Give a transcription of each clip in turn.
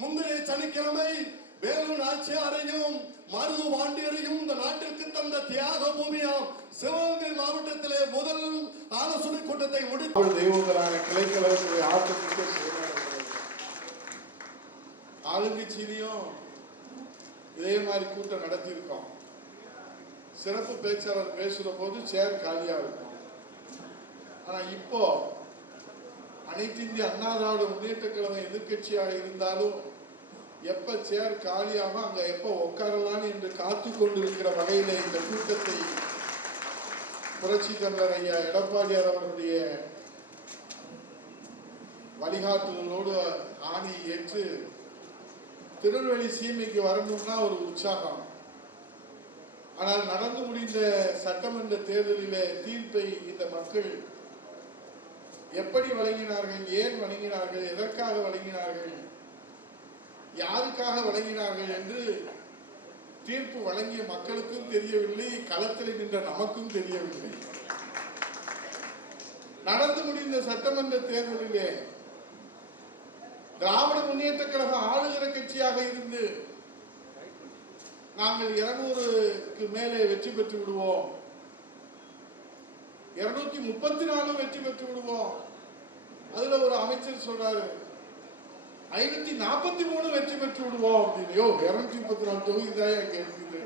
முந்தைய சனிக்கிழமை வேலு நாச்சியாரையும் மருது பாண்டியரையும் இந்த நாட்டிற்கு தந்த தியாக பூமியாம் சிவகங்கை மாவட்டத்திலே முதல் ஆலோசனை கூட்டத்தை முடித்து தெய்வங்களான கிளைக்கழகத்துடைய ஆட்டத்திற்கு ஆளுங்கட்சியிலையும் இதே மாதிரி கூட்டம் நடத்தியிருக்கோம். சிறப்பு பேச்சாளர் பேசுற போது சேர் காலியா இருக்கும். ஆனா இப்போ அனைத்து இந்திய அண்ணா திராவிட முன்னேற்ற கழகம் எதிர்கட்சியாக இருந்தாலும் எப்ப சேர் காலியாக அங்க எப்ப உட்காரலாம் என்று காத்து கொண்டிருக்கிற வகையில இந்த கூட்டத்தை புரட்சி தமிழர் ஐயா எடப்பாடியார் அவருடைய வழிகாட்டுதலோடு ஆணி ஏற்று திருநெல்வேலி சீமைக்கு வரணும்னா ஒரு உற்சாகம். ஆனால் நடந்து முடிந்த சட்டமன்ற தேர்தலிலே தீர்ப்பை இந்த மக்கள் எப்படி வழங்கினார்கள், ஏன் வழங்கினார்கள், எதற்காக வழங்கினார்கள், யாருக்காக வழங்கினார்கள் என்று தீர்ப்பு வழங்கிய மக்களுக்கும் தெரியவில்லை, களத்தில் நின்ற நமக்கும் தெரியவில்லை. நடந்து முடிந்த சட்டமன்ற தேர்தலிலே திராவிட முன்னேற்ற கழகம் ஆளுகிற கட்சியாக இருந்து நாங்கள் 200க்கு மேலே வெற்றி பெற்று விடுவோம், 234 வெற்றி பெற்று விடுவோம். அதுல ஒரு அமைச்சர் சொல்றாரு 543 வெற்றி பெற்று விடுவோம் அப்படின்னு. 234 தொகுதி தான் கேட்குது.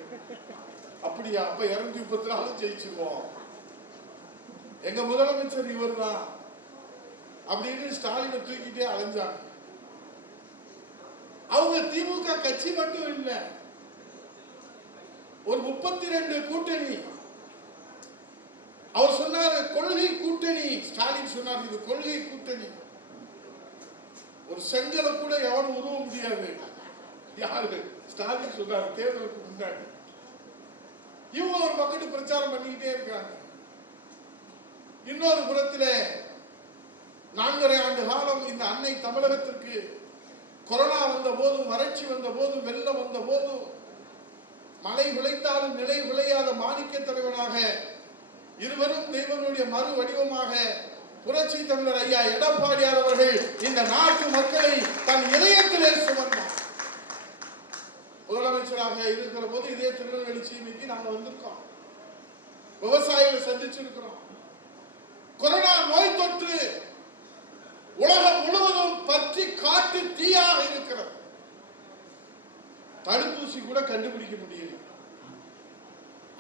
அப்படியா? அப்ப 234 ஜெயிச்சிருவோம். எங்க முதலமைச்சர் இவர் தான் அப்படின்னு ஸ்டாலினை தூக்கிட்டே அலைஞ்சாங்க. அவங்க திமுக கட்சி மட்டும் இல்ல, ஒரு 32 கூட்டணி. அவர் சொன்னார் கொள்கை கூட்டணி. ஸ்டாலின் சொன்னார் இது கொள்கை கூட்டணி. ஒரு செங்கலை கூட எவரும் உருவ முடியாது. யாரு? ஸ்டாலின் சொன்னார் தேர்தலுக்கு முன்னாடி. இவங்க ஒரு பக்கத்து பிரச்சாரம் பண்ணிக்கிட்டே இருக்காங்க. இன்னொரு புறத்தில் 4.5 ஆண்டு காலம் இந்த அன்னை தமிழகத்திற்கு கொரோனா வந்த போதும், வறட்சி வந்த போதும், வெள்ளம் வந்த போதும், மழை விளைந்தாலும் நிலை விளையாத மாணிக்க தலைவனாக, இருவரும் தெய்வங்களுடைய மறு வடிவமாக புரட்சி தமிழர் ஐயா எடப்பாடியார் அவர்கள் இந்த நாட்டு மக்களை தன் இதயத்திலே சுமந்தார். முதலமைச்சராக இருக்கிற போது இதே திருநெல்வேலி சீமைக்கு நாங்க வந்திருக்கோம், விவசாயிகளை சந்திச்சிருக்கிறோம். கொரோனா நோய் தொற்று உலகம் முழுவதும் பற்றி காட்டு தீயாக இருக்கிறது. தடுப்பூசி கூட கண்டுபிடிக்க முடியல.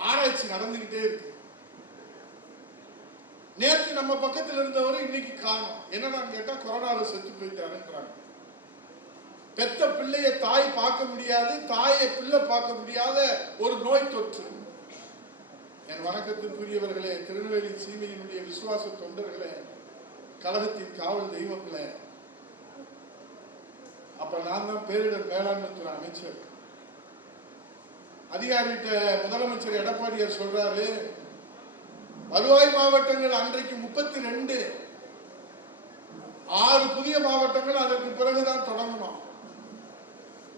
ஆராய்ச்சி நடந்துகிட்டே இருக்கு. நேற்று நம்ம பக்கத்தில் இருந்தவரை இன்னைக்கு காணும். என்னன்னு கேட்டா கொரோனாவில் செத்து போயிட்டாருன்றாங்க. பெத்த பிள்ளைய தாய் பார்க்க முடியாது, தாயை பிள்ளை பார்க்க முடியாத ஒரு நோய் தொற்று. என் வணக்கத்திற்குரியவர்களே, திருநெல்வேலி சீமையினுடைய விசுவாச தொண்டர்களே, கழகத்தின் காவல் தெய்வங்களே, அப்ப நான் தான் பேரிடர் மேலாண்மை துறை அமைச்சர். அதிகாரிகிட்ட முதலமைச்சர் எடப்பாடியார் சொல்றாரு, வருவாய் மாவட்டங்கள் அன்றைக்கு 32, 6 புதிய மாவட்டங்கள் அதற்கு பிறகுதான் தொடங்கணும்.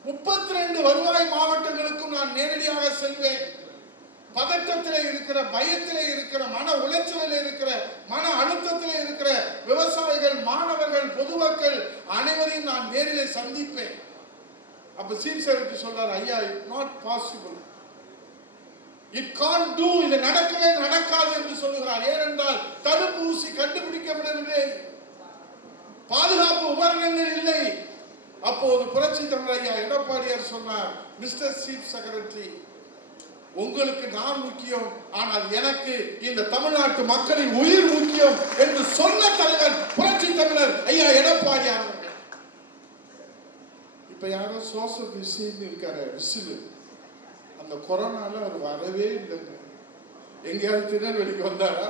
32 வருவாய் மாவட்டங்களுக்கும் நான் நேரடியாக செல்வேன். பதட்டத்திலே இருக்கிற, பயத்திலே இருக்கிற, மன உளைச்சலில் இருக்கிற, மன அழுத்தத்திலே இருக்கிற விவசாயிகள், மாணவர்கள், பொதுமக்கள் அனைவரையும் நான் நேரிலே சந்திப்பேன். அப்ப சீஃப் செக்ரட்டரி சொல்றாரு, ஐயா it not possible, it can't to, இது நடக்கவே நடக்காது என்று சொல்லுகிறார். ஏனென்றால் தடுப்பூசி கண்டுபிடிக்கப்படவில்லை, பாதுகாப்பு உபகரணங்கள் இல்லை. அப்போது புரட்சி தமிழர் ஐயா எடப்பாடியார் சொன்னார், மிஸ்டர் சீஃப் செக்ரட்டரி, உங்களுக்கு நான் முக்கியம், ஆனால் எனக்கு இந்த தமிழ்நாட்டு மக்களின் உயிர் முக்கியம் என்று சொன்ன தலைவர் புரட்சி தமிழர் ஐயா எடப்பாடியார் அவர்கள். இப்ப யாரோ சோசல் விசில் இருக்காரு, விசில். அந்த கொரோனால அவர் வரவே இல்லைங்க. எங்கேயாவது திருநெல்வேலிக்கு வந்தாரா?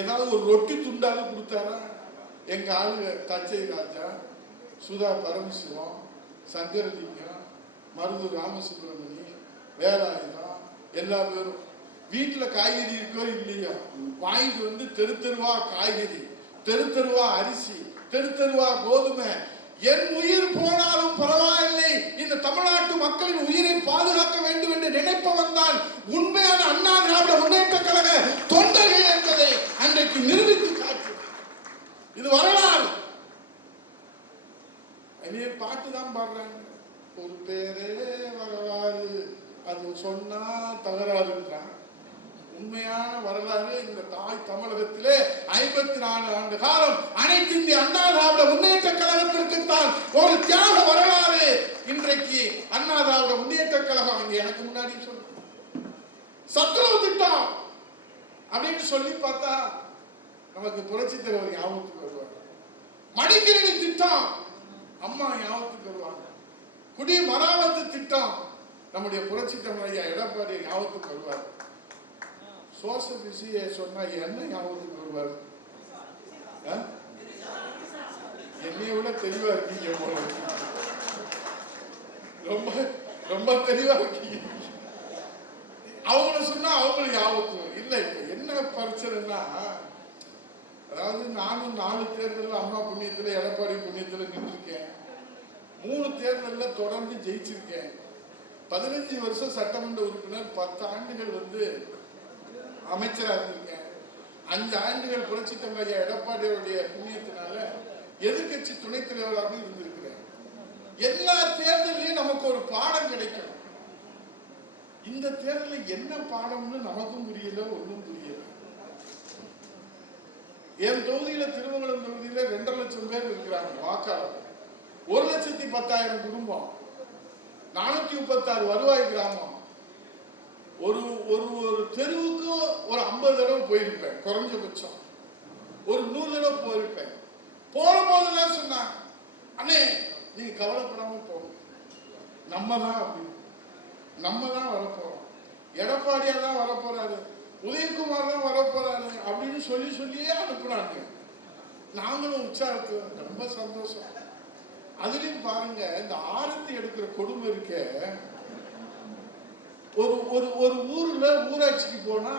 ஏதாவது ஒரு ரொட்டி துண்டாலும் கொடுத்தாரா? எங்க ஆளு தச்சை ராஜா, சுதா பரமசிவம், சங்கரலிங்கம், மருது ராமசுப்ரமணி, வேலாயுதம், எல்லா பேரும் வீட்டுல காய்கறி இருக்கோ இல்லையோ வாங்கிட்டு வந்து தெரு தெருவா காய்கறி, தெரு தெருவா அரிசி, தெரு தெருவா கோதுமை. என் உயிர் போனாலும் பரவாயில்லை, இந்த தமிழ்நாட்டு மக்களின் உயிரை பாதுகாக்க வேண்டும் என்று நினைப்பவன் தான் உண்மையான அண்ணா திராவிட முன்னேற்ற கழக தொண்டர்கள் என்பதை அன்றைக்கு நிரூபித்து காட்டினார். இது வரலாறு. அப்படியே பாட்டு தான் பாடுறாங்க. ஒரு பேரே வரலாறு, அது சொன்னா தகராறுன்றான். உண்மையான வரலாறு இந்த தாய் தமிழகத்திலே 54 ஆண்டு காலம் அனைத்து இந்திய அண்ணா திராவிட முன்னேற்ற கழகத்திற்குத்தான் ஒரு தியாக வரலாறு. இன்றைக்கு அண்ணா திராவிட முன்னேற்ற கழகம் அங்க எனக்கு முன்னாடி சொல்ல சத்துணவு திட்டம் அப்படின்னு சொல்லி பார்த்தா நமக்கு புரட்சி தலைவர் ஞாபகத்துக்கு வருவாங்க. மடிக்கணினி திட்டம் அம்மா ஞாபகத்துக்கு வருவாங்க. குடி மராமத்து திட்டம் நம்முடைய புரட்சி தலைவர் எடப்பாடி ஞாபகத்துக்கு வருவார். சோசியல் விஷய சொன்னா என்ன ஞாபகத்துக்கு வருவார்? என்னைய விட தெளிவா இருக்கீங்க போல, ரொம்ப ரொம்ப தெளிவா இருக்கீங்க. அவங்கள சொன்னா அவங்களுக்கு ஞாபகம் இல்லை. இப்ப என்ன பிரச்சனைன்னா, அதாவது நானும் 4 தேர்தலில் அம்மா புண்ணியத்துல எடப்பாடி புண்ணியத்துல நின்றுருக்கேன். 3 தேர்தலில் தொடர்ந்து ஜெயிச்சிருக்கேன். 15 வருஷம் சட்டமன்ற உறுப்பினர், 10 ஆண்டுகள் அமைச்சராக இருந்திருக்கேன். 5 ஆண்டுகள் புரட்சி தலைவர் எடப்பாடியுடைய புண்ணியத்தினால எதிர்கட்சி துணைத் தலைவராக இருந்திருக்கிறேன். எல்லா தேர்தலையும் நமக்கு ஒரு பாடம் கிடைக்கும். இந்த தேர்தலில் என்ன பாடம்னு நமக்கும் புரியல, ஒன்றும் புரியல. என் தொகுதியில திருமங்கலம் தொகுதியில 2.5 லட்சம் பேர் இருக்கிறாங்க வாக்காளர். 1,10,000 குடும்பம், 436 வருவாய் கிராமம். ஒரு தெருவுக்கு ஒரு 50 தடவை போயிருப்பேன், குறைஞ்சபட்சம் ஒரு 100 தடவை போயிருப்பேன். போற போதெல்லாம் சொன்னாங்க, அண்ணே நீங்க கவலைப்படாம போகணும், நம்ம தான் வரப்போறோம், எடப்பாடியா தான் வரப்போறாரு, உதயகுமார் தான் வரப்போறாரு அப்படின்னு சொல்லியே அனுப்புனாங்க. நாங்களும் உற்சாகத்துக்கு ரொம்ப சந்தோஷம். அதுலயும் பாருங்க, இந்த ஆரத்தி எடுக்கிற கொடுமை இருக்க, ஒரு ஊர்ல ஊராட்சிக்கு போனா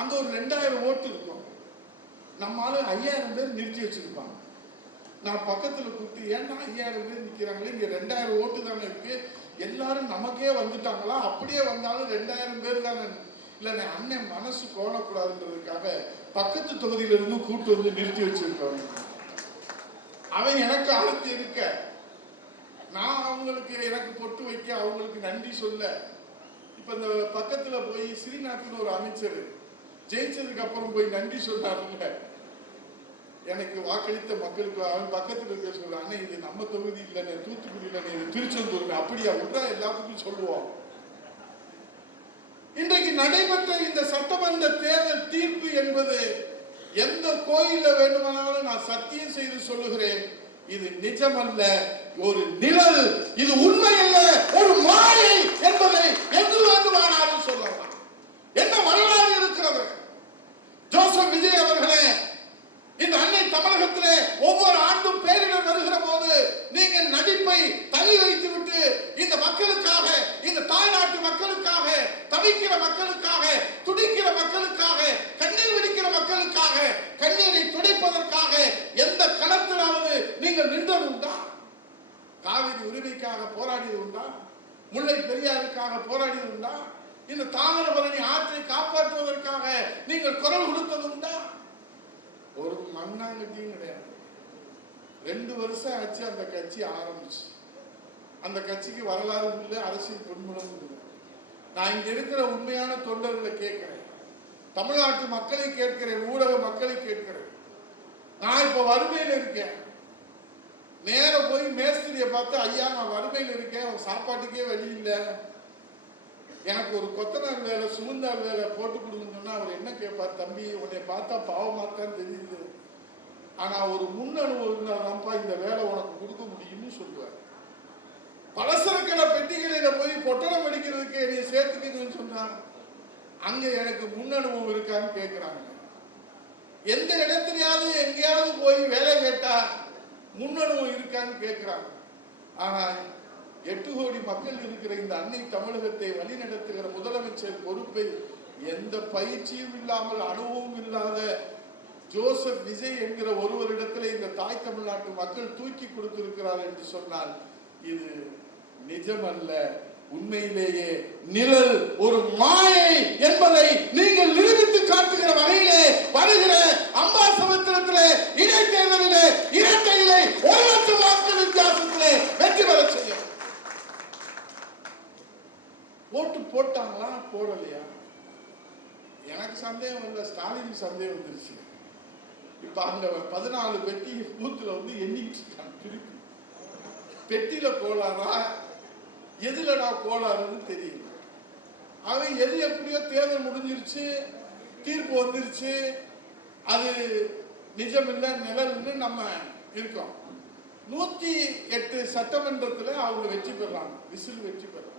அங்க ஒரு 2000 ஓட்டு இருக்கும். நம்மளால 5000 பேர் நிறுத்தி வச்சிருப்பாங்க. நான் பக்கத்துல கூப்பிட்டு, ஏன்னா 5000 பேர் நிக்கிறாங்களே, இங்க 2000 ஓட்டு தானே இருக்கு, எல்லாரும் நமக்கே வந்துட்டாங்களா, அப்படியே வந்தாலும் 2000 பேர் தானே. இல்ல அண்ணன் மனசு கோணக்கூடாதுன்றதுக்காக பக்கத்து தொகுதியில இருந்து கூப்பிட்டு வந்து நிறுத்தி வச்சிருக்காங்க. அவன் எனக்கு அழுத்தி இருக்க, நான் அவங்களுக்கு எனக்கு பொட்டு வைக்க, அவங்களுக்கு நன்றி சொல்ல. இப்ப இந்த பக்கத்துல போய் ஸ்ரீநாத்னு ஒரு அமைச்சர் ஜெயிச்சதுக்கு அப்புறம் போய் நன்றி சொன்னாருங்க. எனக்கு வாக்களித்த மக்களுக்கு அவன் பக்கத்துல இருக்க சொல்றான், இது நம்ம தொகுதி இல்லைன்னு, தூத்துக்குடி இல்லைன்னு, இது திருச்செந்தூர், அப்படியா விட்டா எல்லாத்துக்கும் சொல்லுவோம். இன்றைக்கு நடைபெற்ற இந்த சட்டமன்ற தேர்தல் தீர்ப்பு என்பது எந்த கோயில வேண்டுமானாலும் நான் சத்தியம் செய்து சொல்லுகிறேன், இது நிஜமல்ல, ஒரு நிழல், இது உண்மை அல்ல, ஒரு மாயை என்பதை எங்கு வேண்டுமானாலும் சொல்லலாம். என்ன வரலாறு இருக்கிறது? ஜோசப் விஜய் அவர்களே, இந்த அன்னை தமிழகத்திலே ஒவ்வொரு ஆண்டும் பேரிடர் வருகிற போது நீங்கள் நடிப்பை தள்ளி வைத்து விட்டு இந்த மக்களுக்காக, இந்த தாய்நாட்டு மக்களுக்காக, தவிக்கிற மக்களுக்காக, துடிக்கிற மக்களுக்காக, கண்ணீர் விழிக்கிற மக்களுக்காக, கண்ணீரை துடைப்பதற்காக எந்த களத்திலாவது நீங்கள் நின்றது உண்டா? காவிரி உரிமைக்காக போராடியது உண்டா? முல்லை பெரியாருக்காக போராடியது உண்டா? இந்த தாமிரபரணி ஆற்றை காப்பாற்றுவதற்காக நீங்கள் குரல் கொடுத்தது உண்டா? ஒரு மண்ணாங்கட்டியும் கிடையாது. 2 வருஷம் ஆச்சு அந்த கட்சி ஆரம்பிச்சு. அந்த கட்சிக்கு வரலாறு இல்லை, அரசியல் பின்புலம் இல்லை. நான் இங்க இருக்கிற உண்மையான தொண்டர்களை கேட்கிறேன், தமிழ்நாட்டு மக்களை கேட்கிறேன், ஊடக மக்களை கேட்கிறேன். நான் இப்ப வறுமையில் இருக்கேன், நேர போய் மேஸ்திரியை பார்த்து, ஐயா நான் வறுமையில் இருக்கேன், சாப்பாட்டுக்கே வழி இல்லை, எனக்கு ஒரு கொத்தனார் வேலை, சுமந்தார் வேலை போட்டு கொடுங்கன்னு சொன்னா அவர் என்ன கேட்பார்? தம்பி உன்னை பார்த்தா பாவமாத்தான் தெரியுது, ஆனா ஒரு முன் அனுபவம் இருந்தால்தான்ப்பா இந்த வேலை உனக்கு கொடுக்க முடியும்னு சொல்லுவார். பலசரக்கடை பெட்டிகளில போய் பொட்டலம் அடிக்கிறதுக்கு என்னை சேர்த்துக்கணும்னு சொன்னா அங்க எனக்கு முன் அனுபவம் இருக்கான்னு கேட்கிறாங்க. எந்த இடத்துலயாவது எங்கேயாவது போய் வேலை கேட்டா முன் அனுபவம் இருக்கான்னு கேட்கிறாங்க. ஆனா 8 கோடி மக்கள் இருக்கிற இந்த அன்னை தமிழகத்தை வழிநடத்துகிற முதலமைச்சர் பொறுப்பை எந்த பயிற்சியும் இல்லாமல், அனுபவம் இல்லாத ஜோசப் விஜய் என்கிற ஒருவரிடத்தில் இந்த தாய் தமிழ்நாட்டு மக்கள் தூக்கி கொடுத்திருக்கிறார் என்று சொன்னால் இது நிஜமல்ல, உண்மையிலேயே நிழல், ஒரு மாயை என்பதை நீங்கள் நிரூபித்து காட்டுகிற வகையிலே வருகிற அம்பாசமுத்திரத்திலே இடைத்தேர்தலிலே இரட்டையிலே 1 லட்சம் வாக்கு வித்தியாசம் போடலையா? எனக்கு சந்தேகம் இல்லை, ஸ்டாலின் சந்தேகம் வந்துருச்சு. இப்ப அங்க 14 பெட்டி பூத்துல வந்து எண்ணிக்கிட்டு இருக்காங்க. திருப்பி பெட்டியில கோளாறா எதுலடா கோளாறுன்னு தெரியல. அவன் எது எப்படியோ தேர்தல் முடிஞ்சிருச்சு, தீர்ப்பு வந்துருச்சு, அது நிஜம் இல்லை நிழல்னு நம்ம இருக்கோம். 108 சட்டமன்றத்துல அவங்க வெற்றி பெறாங்க, விசில் வெற்றி பெறாங்க.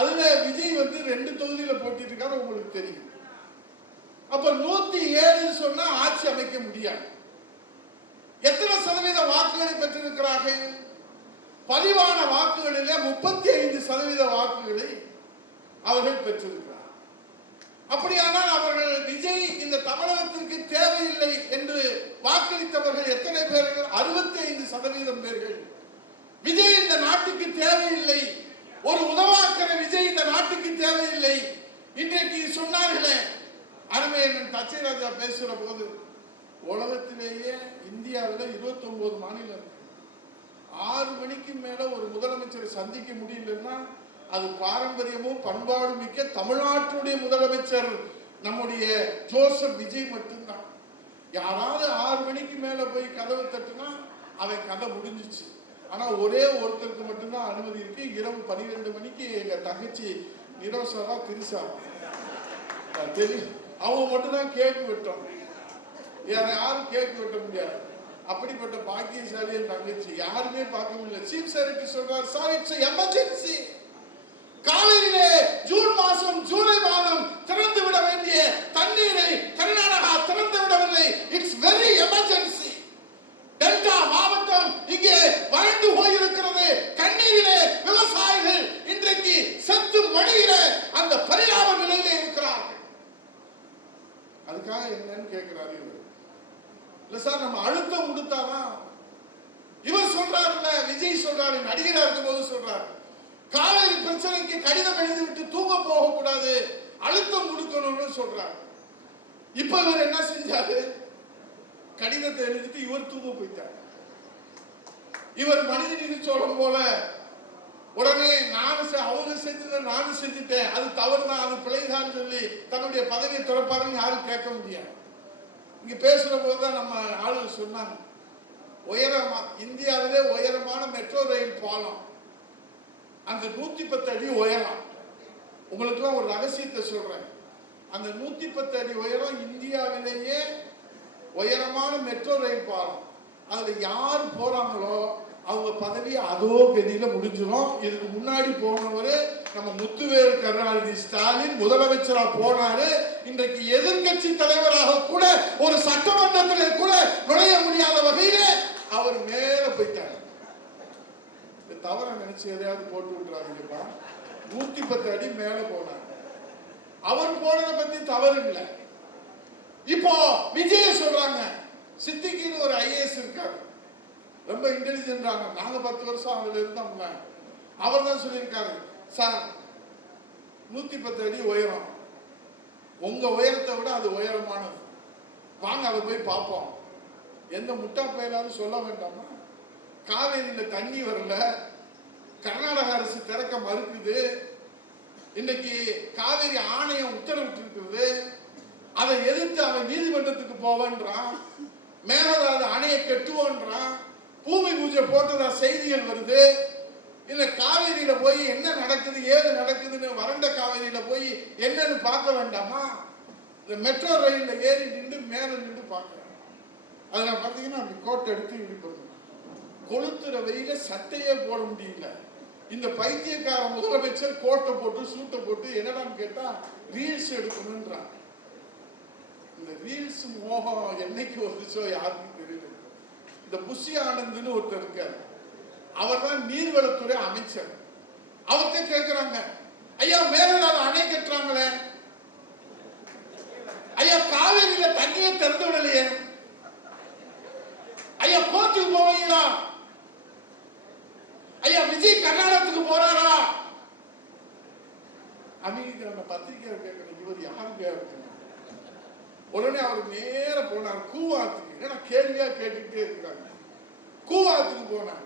அதுல விஜய் வந்து 2 தொகுதியில போட்டிட்டு இருக்காரு, உங்களுக்கு தெரியும். அப்ப 107 சொன்னா ஆட்சி அமைக்க முடியாது. எத்தனை சதவீத வாக்குகளை பெற்றிருக்கிறார்கள்? பதிவான வாக்குகளிலே 35% வாக்குகளை அவர்கள் பெற்றிருக்கிறார். அப்படியானால் அவர்கள் விஜய் இந்த தமிழகத்திற்கு தேவையில்லை என்று வாக்களித்தவர்கள் எத்தனை பேர்கள்? 65% பேர்கள். விஜய் இந்த நாட்டுக்கு தேவையில்லை, ஒரு உதவாக்கிற விஜய் இந்த நாட்டுக்கு தேவையில்லை. இன்றைக்கு சொன்னார்களே, அருமையன் தச்சைராஜா பேசுற போது, உலகத்திலேயே இந்தியாவில் 29 மாநிலம் இருக்கு. 6 மணிக்கு மேல ஒரு முதலமைச்சரை சந்திக்க முடியலன்னா அது பாரம்பரியமும் பண்பாடும் மிக்க தமிழ்நாட்டுடைய முதலமைச்சர் நம்முடைய ஜோசப் விஜய் மட்டும்தான். யாராவது 6 மணிக்கு மேல போய் கதவை தட்டுனா அவன் கதை முடிஞ்சிச்சு. ஆனா ஒரே ஒருத்தருக்கு மட்டும்தான் அனுமதி இருக்கு. இரவு 12 மணிக்கு எங்க தங்கச்சி நிரோசரா திரிசாவா தெரியும், அவங்க மட்டும்தான் கேக்கு வெட்டோம். யாரும் கேக்கு வெட்ட முடியாது. அப்படிப்பட்ட பாக்கியசாலி தங்கச்சி யாருமே பார்க்க முடியல. சீஃப் செக்ரட்டரி சொல்றார், சார் இட்ஸ் எமர்ஜென்சி. காலையிலே ஜூன் மாதம் ஜூலை மாதம் திறந்து விட வேண்டிய தண்ணீரை கர்நாடகா திறந்து விடவில்லை. It's very emergency. டெல்டா மாவட்டம் இங்கே வறண்டு போயிருக்கிறது. கண்ணீரிலே விவசாயிகள் இன்றைக்கு செத்து மடியில அந்த பரிதாப நிலையிலே இருக்கிறார்கள். அதுக்காக என்னன்னு கேட்கிறாரு இவர். இல்ல சார், நம்ம அழுத்தம் கொடுத்தாதான். இவர் சொல்றாருல்ல, விஜய் சொல்றாரு, நடிகரா இருக்கும் போது சொல்றாரு, காலையில் பிரச்சனைக்கு கடிதம் எழுதிவிட்டு தூங்க போக கூடாது, அழுத்தம் கொடுக்கணும்னு சொல்றாரு. இப்ப இவர் என்ன செஞ்சாரு? கடிதத்தை எழுதிட்டு இவர் தூங்க போயிட்டார். இவர் மனிதநீதி சோழம் போல உடனே அவங்க செஞ்சதை நானும் செஞ்சுட்டேன், அது தவறுதான், அது பிழைதான் சொல்லி தன்னுடைய பதவியை துறப்பாருன்னு யாரும் கேட்க முடியாது. இங்க பேசுற போதுதான் நம்ம ஆளுங்க சொன்னாங்க, உயரமா இந்தியாவிலே உயரமான மெட்ரோ ரயில் பாலம் அந்த 110 அடி உயரம். உங்களுக்குலாம் ஒரு ரகசியத்தை சொல்றேன், அந்த 110 அடி உயரம் இந்தியாவிலேயே உயரமான மெட்ரோ ரயில் பாலம். அதுல யார் போறாங்களோ அவங்க பதவி அதோ கதியில முடிஞ்சிடும். இதுக்கு முன்னாடி போனவரு நம்ம முத்துவேல் கருணாநிதி ஸ்டாலின் முதலமைச்சரா போனாரு. இன்றைக்கு எதிர்கட்சி தலைவராக கூட ஒரு சட்டமன்றத்தில் கூட நுழைய முடியாத வகையில அவர் மேல போயிட்டார். தவற நினைச்சு எதையாவது போட்டு விட்டுறாருப்பா. 110 அடி மேல போனார். அவர் போனதை பத்தி தவறு இல்லை. இப்போ விஜய சொல்றாங்க, சித்திக்குன்னு ஒரு ஐஏஎஸ் இருக்காரு, ரொம்ப இன்டெலிஜென்ட். நாங்க 10 வருஷம் அதுல இருந்தோம்ல. அவர் தான் சொல்லியிருக்காரு, சார் 110 அடி உயரம், உங்க உயரத்தை விட அது உயரமானது, வாங்க அதை போய் பார்ப்போம். எந்த முட்டா பயிலாவது சொல்ல வேண்டாமா? காவேரியில தண்ணி வரல, கர்நாடக அரசு திறக்க மறுக்குது, இன்னைக்கு காவேரி ஆணையம் உத்தரவிட்டு இருக்கிறது, அதை எதிர்த்து அவன் நீதிமன்றத்துக்கு போவன்றான், மேகதாது அணையை கட்டுவோன்றான், பூமி பூஜை போட்டதா செய்திகள் வருது. இல்ல காவேரியில போய் என்ன நடக்குது ஏது நடக்குதுன்னு வறண்ட காவேரியில போய் என்னன்னு பார்க்க வேண்டாமா? இந்த மெட்ரோ ரயில்ல ஏறி நின்று மேல நின்று பார்க்கலாம். அதுல பாத்தீங்கன்னா அப்படி கோட்டை எடுத்து இப்படி பண்ணுங்க, கொளுத்துற வெயில சட்டையே போட முடியல. இந்த பைத்தியக்கார முதலமைச்சர் கோட்டை போட்டு சூட்டை போட்டு என்னடான்னு கேட்டா ரீல்ஸ் எடுக்கணும்ன்றான். இந்த ரீல்ஸ் மோகம் என்னைக்கு வந்துச்சோ யாருக்கும் தெரியல. இந்த புஷி ஆனந்த்னு ஒருத்தர் இருக்காரு, அவர் தான் நீர்வளத்துறை அமைச்சர். அவர்கிட்ட கேட்கிறாங்க, ஐயா மேகதாது அணை கட்டுறாங்களே, ஐயா காவேரியில தண்ணியை திறந்து விடலையே, ஐயா கோர்ட்டுக்கு போவீங்களா, ஐயா விஜய் கர்நாடகத்துக்கு போறாரா? அமெரிக்க பத்திரிகை கேட்கணும், இவர் யாருக்கு? உடனே அவர் நேர போனார் கூவாத்துக்கு. ஏன்னா கேள்வியா கேட்டுக்கிட்டே இருக்காங்க. கூவாத்துக்கு போனார்.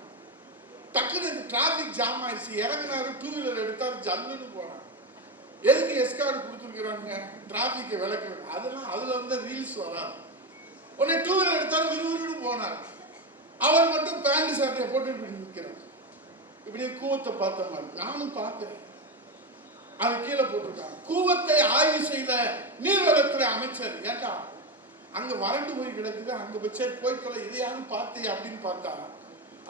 டக்குன்னு டிராபிக் ஜாம் ஆயிடுச்சு, இறங்கினாரு, 2 வீலர் எடுத்தாரு, ஜல்லுன்னு போனார். எதுக்கு எஸ்கார்டு கொடுத்துருக்குறாங்க? டிராபிக்கை விளக்குறது. அதெல்லாம் அதுல வந்து ரீல்ஸ் வராது. உடனே டூ வீலர் எடுத்தாலும் விறுவிறுன்னு போனார். அவர் மட்டும் பேண்ட் ஷர்ட்டை போட்டு நிற்கிறார். இப்படியே கூவத்தை பார்த்த மாதிரி நானும் பார்க்கிறேன். அது கீழே போட்டிருக்காங்க, கூவத்தை ஆய்வு செய்த நீர்வளத்துறை அமைச்சர். ஏட்டா அங்க வறண்டு போய் கிடக்குது, அங்க வச்ச போய்க்கொள்ள இதையாவது பார்த்தியா அப்படின்னு பார்த்தா,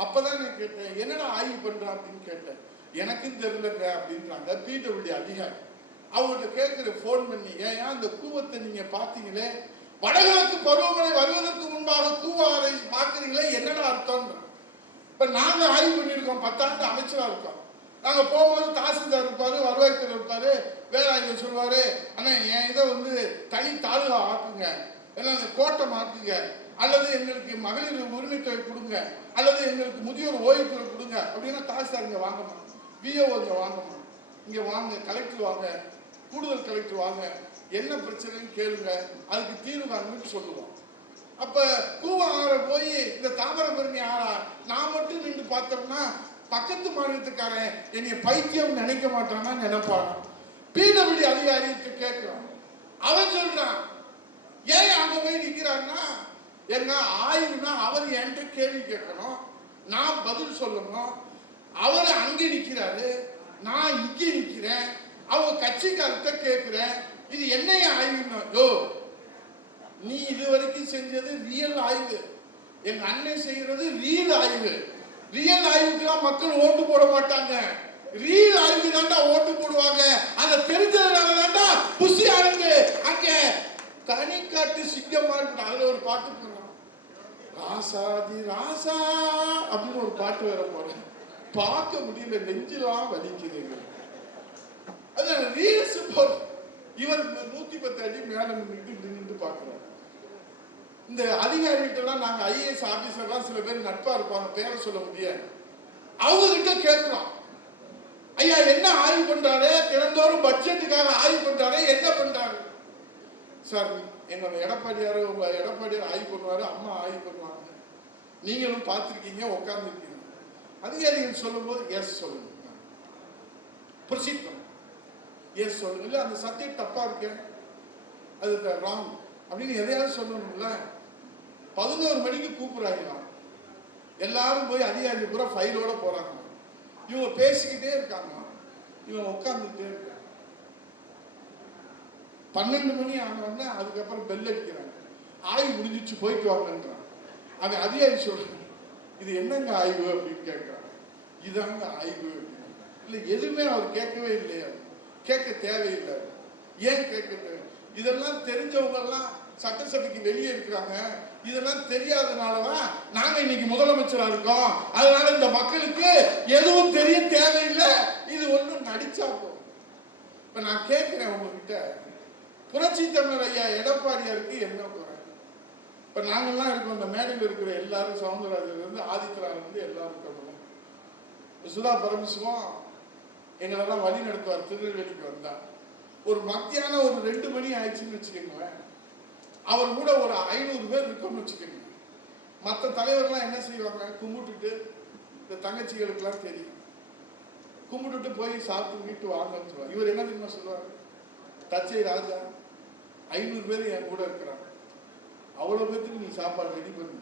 அப்பதான் நான் கேட்டேன், என்னடா ஆய்வு பண்றான் அப்படின்னு கேட்டேன். எனக்கும் தெரியலங்க அப்படின்றாங்க பிடபிள்யூடி அதிகாரி. அவங்கள்ட்ட கேட்கிற போன் பண்ணி, ஏன் அந்த கூவத்தை நீங்க பார்த்தீங்களே, வடகிழக்கு பருவமழை வருவதற்கு முன்பாக கூவாரை பார்க்குறீங்களே, என்னடா அர்த்தம்? இப்ப நாங்க ஆய்வு பண்ணியிருக்கோம், 10 ஆண்டு அமைச்சரா இருக்கோம். நாங்க போகும்போது தாசில்தார் இருப்பாரு, வருவாய்த்துறை இருப்பாரு, வேளாண்மை சொல்லுவாரு, ஆனா என் இதை வந்து தனி தாலுகா ஆக்குங்க, இல்ல கோட்டம் ஆக்குங்க, அல்லது எங்களுக்கு மகளிர் உரிமைத்தொகை கொடுங்க, அல்லது எங்களுக்கு முதியோர் ஓய்வுத்தொகை கொடுங்க அப்படின்னா தாசில்தார் இங்க வாங்கம்மா, விஓ இங்க வாங்கம்மா, இங்க வாங்க, கலெக்டர் வாங்க, கூடுதல் கலெக்டர் வாங்க, என்ன பிரச்சனைன்னு கேளுங்க, அதுக்கு தீர்வு காணுன்னு சொல்லுவோம். அப்ப கூவார போய் இந்த தாமிரபரணி ஆறா நான் மட்டும் நின்று பார்த்தோம்னா பக்கத்து மாநிலத்துக்காரன் என்னைய பைத்தியம் நினைக்க மாட்டானா நினைப்பானா? பிடபிள்யூடி அதிகாரிக்கு கேட்கிறோம். அவன் சொல்றான், ஏன் அங்க போய் நிக்கிறாங்கன்னா, எங்க ஆய்வுனா அவர் என்கிட்ட கேள்வி கேட்கணும், நான் பதில் சொல்லணும். அவர் அங்க நிக்கிறாரு, நான் இங்க நிக்கிறேன், அவங்க கட்சிக்காரத்தை கேட்கிறேன், இது என்னைய ஆய்வுன்னா? யோ, நீ இதுவரைக்கும் செஞ்சது ரியல் ஆய்வு, எங்க அண்ணன் செய்யறது ரியல் ஆய்வு. ரியல் ஆய்வுக்குலாம் மக்கள் ஓட்டு போட மாட்டாங்க, ரியல் ஆய்வு தாண்டா ஓட்டு போடுவாங்க. அதை தெரிஞ்சதுனால தாண்டா புசி ஆளுங்க அங்க தனி காட்டு சிங்கமா இருக்கு. அதுல ஒரு பாட்டு போடுறான், ராசாதி ராசா அப்படின்னு ஒரு பாட்டு வர போறேன், பார்க்க முடியல, நெஞ்செல்லாம் வலிக்குதுங்க. அதான் ரீல்ஸ். இவர் 110 அடி மேல நின்று பாக்குறாரு. இந்த அதிகாரிகிட்டலாம் நாங்க ஐஏஎஸ் ஆபீசர்லாம் சில பேர் நட்பா இருப்பாங்க, பேரை சொல்ல முடியாது. அவங்க கிட்ட கேட்கிறோம், ஐயா என்ன ஆய்வு பண்றாரு, தினந்தோறும் பட்ஜெட்டுக்காக ஆய்வு பண்றாரு, என்ன பண்றாரு? சார் எங்க எடப்பாடியார், உங்க எடப்பாடியார் ஆய்வு பண்ணுவாரு, அம்மா ஆய்வு பண்ணுவாங்க, நீங்களும் பார்த்துருக்கீங்க, உட்கார்ந்துருக்கீங்க. அதிகாரிகள் சொல்லும் போது எஸ் சொல்லுங்க, ப்ரொசீட் பண்ணுங்க, எஸ் சொல்லுங்க, இல்ல அந்த சப்ஜெக்ட் தப்பா இருக்கு, அது ராங் அப்படின்னு எதையாவது சொல்லணும்ல. 11 மணிக்கு கூப்பிடுறாங்க, எல்லாரும் போய் அதிகாரி பூரா ஃபைலோட போறாங்க. இவங்க பேசிக்கிட்டே இருக்காங்க, இவன் உட்கார்ந்துட்டே இருக்காங்க. 12 மணி ஆனவொடனே அதுக்கப்புறம் பெல் அடிக்கிறாங்க, ஆய்வு முடிஞ்சிச்சு போயிட்டு வாங்கன்றான். அவன் அதிகாரி சொல்றான், இது என்னங்க ஆய்வு அப்படின்னு கேட்கிறான். இதாங்க ஆய்வு. இல்லை எதுவுமே அவர் கேட்கவே இல்லையா, கேட்க தேவையில்லை. ஏன் கேட்க? இதெல்லாம் தெரிஞ்சவங்க எல்லாம் சட்டசபைக்கு வெளியே இருக்கிறாங்க, இதெல்லாம் தெரியாதனாலதான் நாங்க இன்னைக்கு முதலமைச்சரா இருக்கோம். அதனால இந்த மக்களுக்கு எதுவும் தெரிய தேவையில்லை, இது ஒண்ணும் நடிச்சா போதும். இப்ப நான் கேட்கிறேன் உங்ககிட்ட, புரட்சி தமிழர் ஐயா எடப்பாடியாருக்கு என்ன குறை? இப்ப நாங்கெல்லாம் இருக்கோம், இந்த மேடையில் இருக்கிற எல்லாரும், சவுந்தரராஜர் இருந்து ஆதித்யநாத் இருந்து எல்லாரும் இருக்கணும். சுதா பரமசிவம் எங்களெல்லாம் வழி நடத்துவார், திருநெல்வேலிக்கு வந்தார். ஒரு மத்தியானம் ஒரு 2 மணி ஆயிடுச்சுன்னு வச்சுக்கோங்களேன், அவர் கூட ஒரு 500 பேர் இருக்கோம்னு வச்சுக்கோங்க. மற்ற தலைவர்லாம் என்ன செய்வாங்க, கும்பிட்டுட்டு, இந்த தங்கச்சிகளுக்கெல்லாம் தெரியும், கும்பிட்டுட்டு போய் சாப்பிட்டு வீட்டு வாங்கன்னு சொல்லுவார். இவர் என்ன தெரியுமா சொல்லுவார், தச்சை ராஜா 500 பேர் என் கூட இருக்கிறாங்க, அவ்வளவு பேருக்கு நீ சாப்பாடு ரெடி பண்ணு,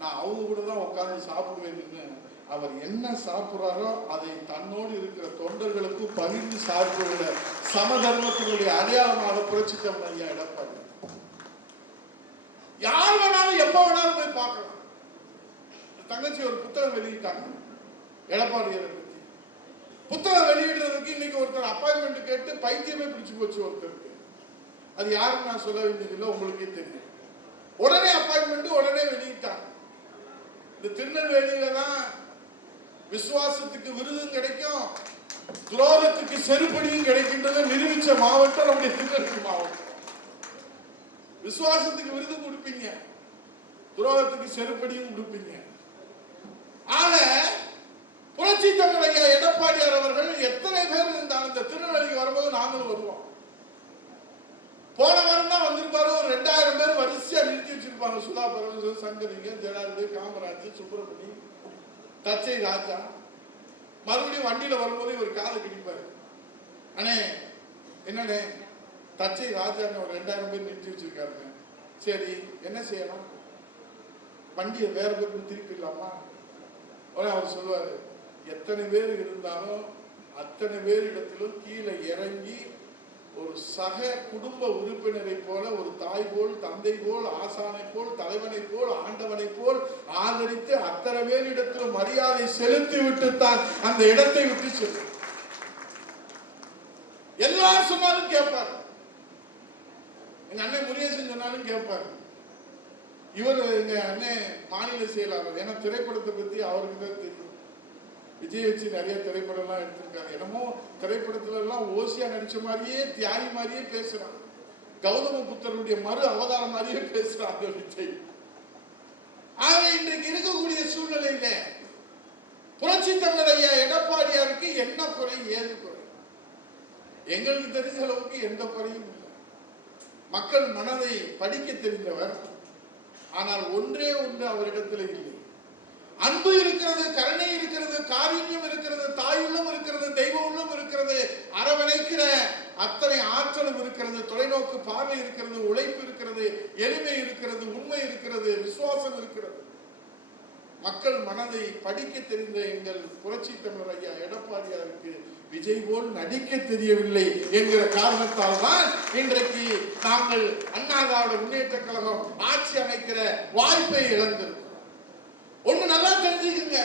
நான் அவங்க கூட தான் உட்காந்து சாப்பிடுவேன்னு. அவர் என்ன சாப்பிட்றாரோ அதை தன்னோடு இருக்கிற தொண்டர்களுக்கு பகிர்ந்து சாப்பிடுகிற சமதர்மத்தினுடைய அடையாளமாக புரட்சி தமிழர் ஐயா எடப்பாடி. யார் வேணாலும் எப்ப வேணாலும் போய் பார்க்கலாம். தங்கச்சி ஒரு புத்தகம் வெளியிட்டாங்க எடப்பாடியாரை பத்தி. புத்தகம் வெளியிடுறதுக்கு இன்னைக்கு ஒருத்தர் அப்பாயின்மெண்ட் கேட்டு பைத்தியமே பிடிச்சு போச்சு ஒருத்தருக்கு. அது யாருன்னு நான் சொல்ல வேண்டியதில்லை, உங்களுக்கே தெரியும். உடனே அப்பாயின்மெண்ட் உடனே வெளியிட்டாங்க. இந்த திருநெல்வேலியில தான் விசுவாசத்துக்கு விருதும் கிடைக்கும், துரோகத்துக்கு செருப்படியும் கிடைக்கின்றதை நிரூபிச்ச மாவட்டம் நம்முடைய திருநெல்வேலி மாவட்டம். விசுவாசத்துக்கு விருது கொடுப்பீங்க, துரோகத்துக்கு செருப்படியும் கொடுப்பீங்க. ஆக புரட்சி தமிழர் ஐயா எடப்பாடியார் அவர்கள் எத்தனை பேர் இருந்தாங்க, இந்த திருநெல்வேலிக்கு வரும்போது நாங்களும் வருவோம். போன வாரம் தான் வந்திருப்பாரு, ஒரு 2000 பேர் வரிசையா நிறுத்தி வச்சிருப்பாங்க. சுதா பரமேஸ்வரன், சங்கரிங்க, ஜனார்தன், காமராஜ், சுப்பிரமணி, தச்சை ராஜா. மறுபடியும் வண்டியில வரும்போது ஒரு காதை கிடிப்பாரு, அண்ணே என்னண்ணே தச்சை ராஜான்னு ஒரு 2000 பேர் நிறுத்தி வச்சிருக்காருங்க. சரி என்ன செய்யலாம்? வண்டியை வேற பேருக்கு திருப்பிடலாமா? உடனே அவர் சொல்லுவாரு, எத்தனை பேர் இருந்தாலும் அத்தனை பேர் இடத்திலும் கீழே இறங்கி ஒரு சக குடும்ப உறுப்பினரை போல, ஒரு தாய் போல், தந்தை போல், ஆசானை போல், தலைவனை போல், ஆண்டவனை போல் ஆதரித்து அத்தனை பேர் இடத்திலும் மரியாதை செலுத்தி விட்டுத்தான் அந்த இடத்தை விட்டு செல்லும். எல்லாரும் சொன்னாலும் கேட்பார். எங்க அண்ணன் முருகேசன் சொன்னாலும் கேட்பார். இவர் எங்க அண்ணன் மாநில செயலாளர். ஏன்னா திரைப்படத்தை பத்தி அவருக்கு தான் தெரியும். விஜய் வச்சு நிறைய திரைப்படம் எல்லாம் எடுத்திருக்காரு. என்னமோ திரைப்படத்துல எல்லாம் ஓசியா நடிச்ச மாதிரியே, தியாகி மாதிரியே பேசுறான். கௌதம புத்தருடைய மறு அவதாரம் மாதிரியே பேசுறான் விஜய். ஆக இன்றைக்கு இருக்கக்கூடிய சூழ்நிலையில புரட்சி தமிழர் ஐயா எடப்பாடியாருக்கு என்ன குறை, ஏது குறை? எங்களுக்கு தெரிஞ்ச அளவுக்கு எந்த குறையும் இல்லை. மக்கள் மனதை படிக்க தெரிந்தவர். ஆனால் ஒன்றே ஒன்று அவரிடத்தில் இல்லை. அன்பு இருக்கிறது, கருணை இருக்கிறது, காருண்யம் இருக்கிறது, தாயுள்ளம் இருக்கிறது, தெய்வ உள்ளம் இருக்கிறது, அரவணைக்கிற அத்தனை ஆற்றலும் இருக்கிறது, தொலைநோக்கு பார்வை இருக்கிறது, உழைப்பு இருக்கிறது, எளிமை இருக்கிறது, உண்மை இருக்கிறது, விசுவாசம் இருக்கிறது. மக்கள் மனதை படிக்க தெரிந்த எங்கள் புரட்சி தமிழர் ஐயா எடப்பாடியாருக்கு விஜய் போல் நடிக்க தெரியவில்லை என்கிற காரணத்தால் தான் இன்றைக்கு நாங்கள் அண்ணா திராவிட முன்னேற்ற கழகம் ஆட்சி அமைக்கிற வாய்ப்பை இழந்திருக்கிறோம். ஒண்ணு நல்லா தெரிஞ்சுக்குங்க,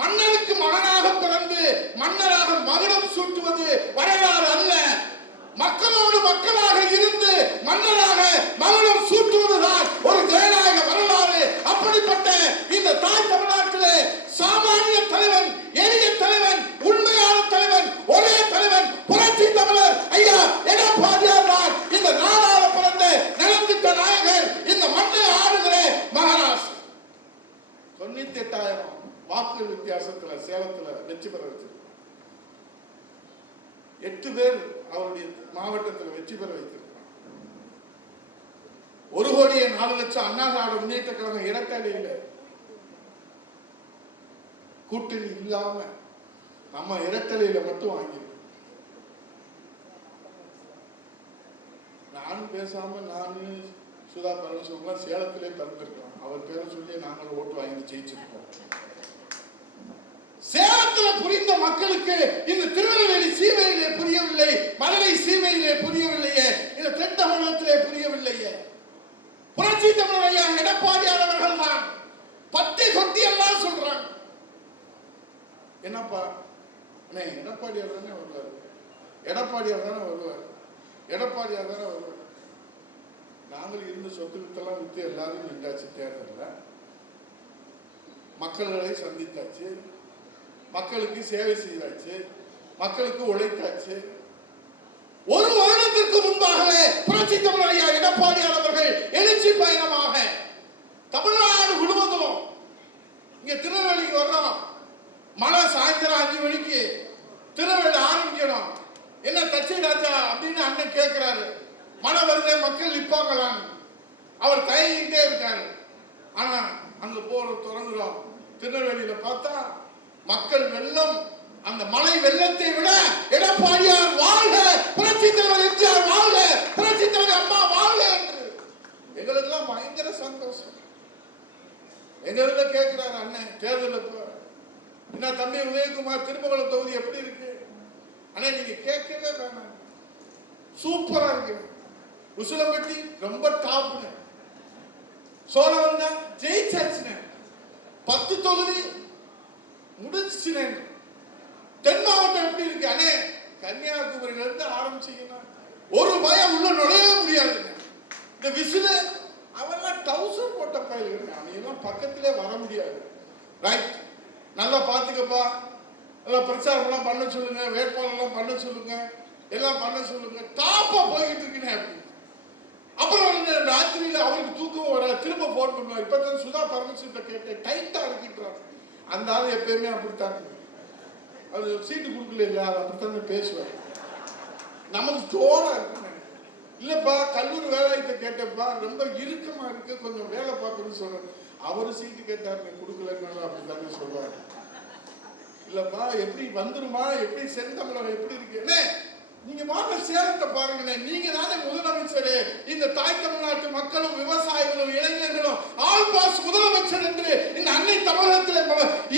மன்னருக்கு மகனாக பிறந்து மன்னராக மகுடம் சூட்டுவது வரலாறு அல்ல. மக்களோடு மக்களாக இருந்து மன்னராக மகுடம் சூட்டுவதுதான் ஒரு ஜனநாயக வரலாறு. அப்படிப்பட்ட இந்த தாய் தமிழ்நாட்டிலே சாமானிய தலைவன், எளிய தலைவன், உண்மையான தலைவன், ஒரே தலைவன் புரட்சி தமிழர் ஐயா எடப்பாடியார் தான். இந்த நாடாள பிறந்த நலத்திட்ட நாயகர், இந்த மண்ணை ஆளுகிற மகாராஷ்டிரா 98,000 வாக்குகள் வித்தியாசத்துல சேலத்துல வெற்றி பெற வச்சு 8 பேர் அவருடைய மாவட்டத்தில் வெற்றி பெற வைத்திருக்கிறார். 1,04,00,000 அண்ணா திராவிட முன்னேற்ற கழகம் இரட்டையில கூட்டணி இல்லாம நம்ம இரட்டலையில மட்டும் வாங்கி. நானும் பேசாம நானு சுதா பரமசிவம் சேலத்திலே பிறந்திருக்கிறோம். அவர் பேரை சொல்லி நாங்கள் ஓட்டு வாங்கி ஜெயிச்சிருக்கோம். சேலத்தில் புரிந்த மக்களுக்கு இந்த திருநெல்வேலி சீமையிலே புரியவில்லை, மதுரை சீமையிலே புரியவில்லையே, இந்த தென் தமிழகத்திலே புரியவில்லையே. புரட்சி தமிழர் ஐயா எடப்பாடியார் அவர்கள் தான் பத்தி சொத்தி எல்லாம் சொல்றாங்க. என்னப்பா எடப்பாடியார் தானே வருவார், எடப்பாடியார் தானே வருவார், எடப்பாடியார் தானே வருவார். நாங்கள் இருந்த சொத்து வித்தெல்லாம் வித்து எல்லாரும் நின்றாச்சு. தேர்தலில் மக்களை சந்தித்தாச்சு, மக்களுக்கு சேவை செய்தாச்சு, மக்களுக்கு உழைத்தாச்சு. ஒரு வருடத்திற்கு முன்பாகவே புரட்சி தமிழர் ஐயா எடப்பாடியார் அவர்கள் எழுச்சி பயணமாக தமிழ்நாடு முழுவதும் இங்க திருநெல்வேலிக்கு வர்றோம். மழை சாயந்தரம் 5 மணிக்கு திருநெல்வேலி ஆரம்பிக்கணும். என்ன தச்சை ராஜா அப்படின்னு அண்ணன் கேட்கிறாரு. மழை வருதே, மக்கள் நிப்பாங்களான்னு அவர் தயங்கிட்டே இருக்காரு. ஆனா அங்க போற தொடங்குறோம். திருநெல்வேலியில பார்த்தா மக்கள் வெள்ளம், அந்த மழை வெள்ளத்தை விட எடப்பாடியார் வாழ்க, புரட்சி தலைவர் எம்ஜிஆர் வாழ்க, புரட்சி தலைவர் அம்மா வாழ்க என்று எங்களுக்கெல்லாம் பயங்கர சந்தோஷம். எங்க கேட்கிறாரு அண்ணன் தேர்தல் என்ன தம்பி உதயகுமார் திருமங்கலம் தொகுதி எப்படி இருக்கு? ஆனா நீங்க கேட்கவே வேணாம், சூப்பரா இருக்கு. உசிலம்பட்டி ரொம்ப டாப்னு, சோழவந்தா ஜெயிச்சாச்சுன்னு, 10 தொகுதி முடிச்சுன்னு. தென் மாவட்டம் எப்படி இருக்கு? அண்ணே கன்னியாகுமரியில இருந்து ஆரம்பிச்சீங்கன்னா ஒரு பயம் உள்ள நுழையவே முடியாது. இந்த விசில அவெல்லாம் டவுசர் போட்ட பயில்கள், அவங்கெல்லாம் பக்கத்திலே வர முடியாது. ரைட், நல்லா பாத்துக்கப்பா, எல்லாம் பிரச்சாரம் எல்லாம் பண்ண சொல்லுங்க, வேட்பாளர் எல்லாம் பண்ண சொல்லுங்க, எல்லாம் பண்ண சொல்லுங்க. டாப்பா போய்கிட்டு இருக்குன்னு அப்படி. அப்புறம் ராத்திரியில அவருக்கு தூக்கம் வர திரும்ப போன் பண்ணுவார். இப்பதான் சுதா பரமசிவத்தை கேட்டேன், டைட்டா இருக்கின்றார். அந்த ஆள் எப்பயுமே அப்படித்தான், அது சீட்டு கொடுக்கல இல்ல, அப்படித்தான் பேசுவார். நமக்கு தோணா இருக்கு. இல்லப்பா கல்லூரி வேலைக்கு கேட்டப்பா ரொம்ப இறுக்கமா இருக்கு, கொஞ்சம் வேலை பார்க்கணும்னு சொல்றேன். அவரு சீட்டு கேட்டாரு, கொடுக்கலன்னாலும் அப்படித்தானே சொல்லுவாரு. இல்லப்பா எப்படி வந்துருமா, எப்படி செந்தமிழகம் எப்படி இருக்கு, நீங்க வாங்க சேலத்தை பாருங்களேன். நீங்க தானே முதலமைச்சர். இந்த தாய் தமிழ்நாட்டு மக்களும் விவசாயிகளும் இளைஞர்களும் ஆல் பாஸ் முதலமைச்சர் என்று இந்த அன்னை தமிழகத்தில்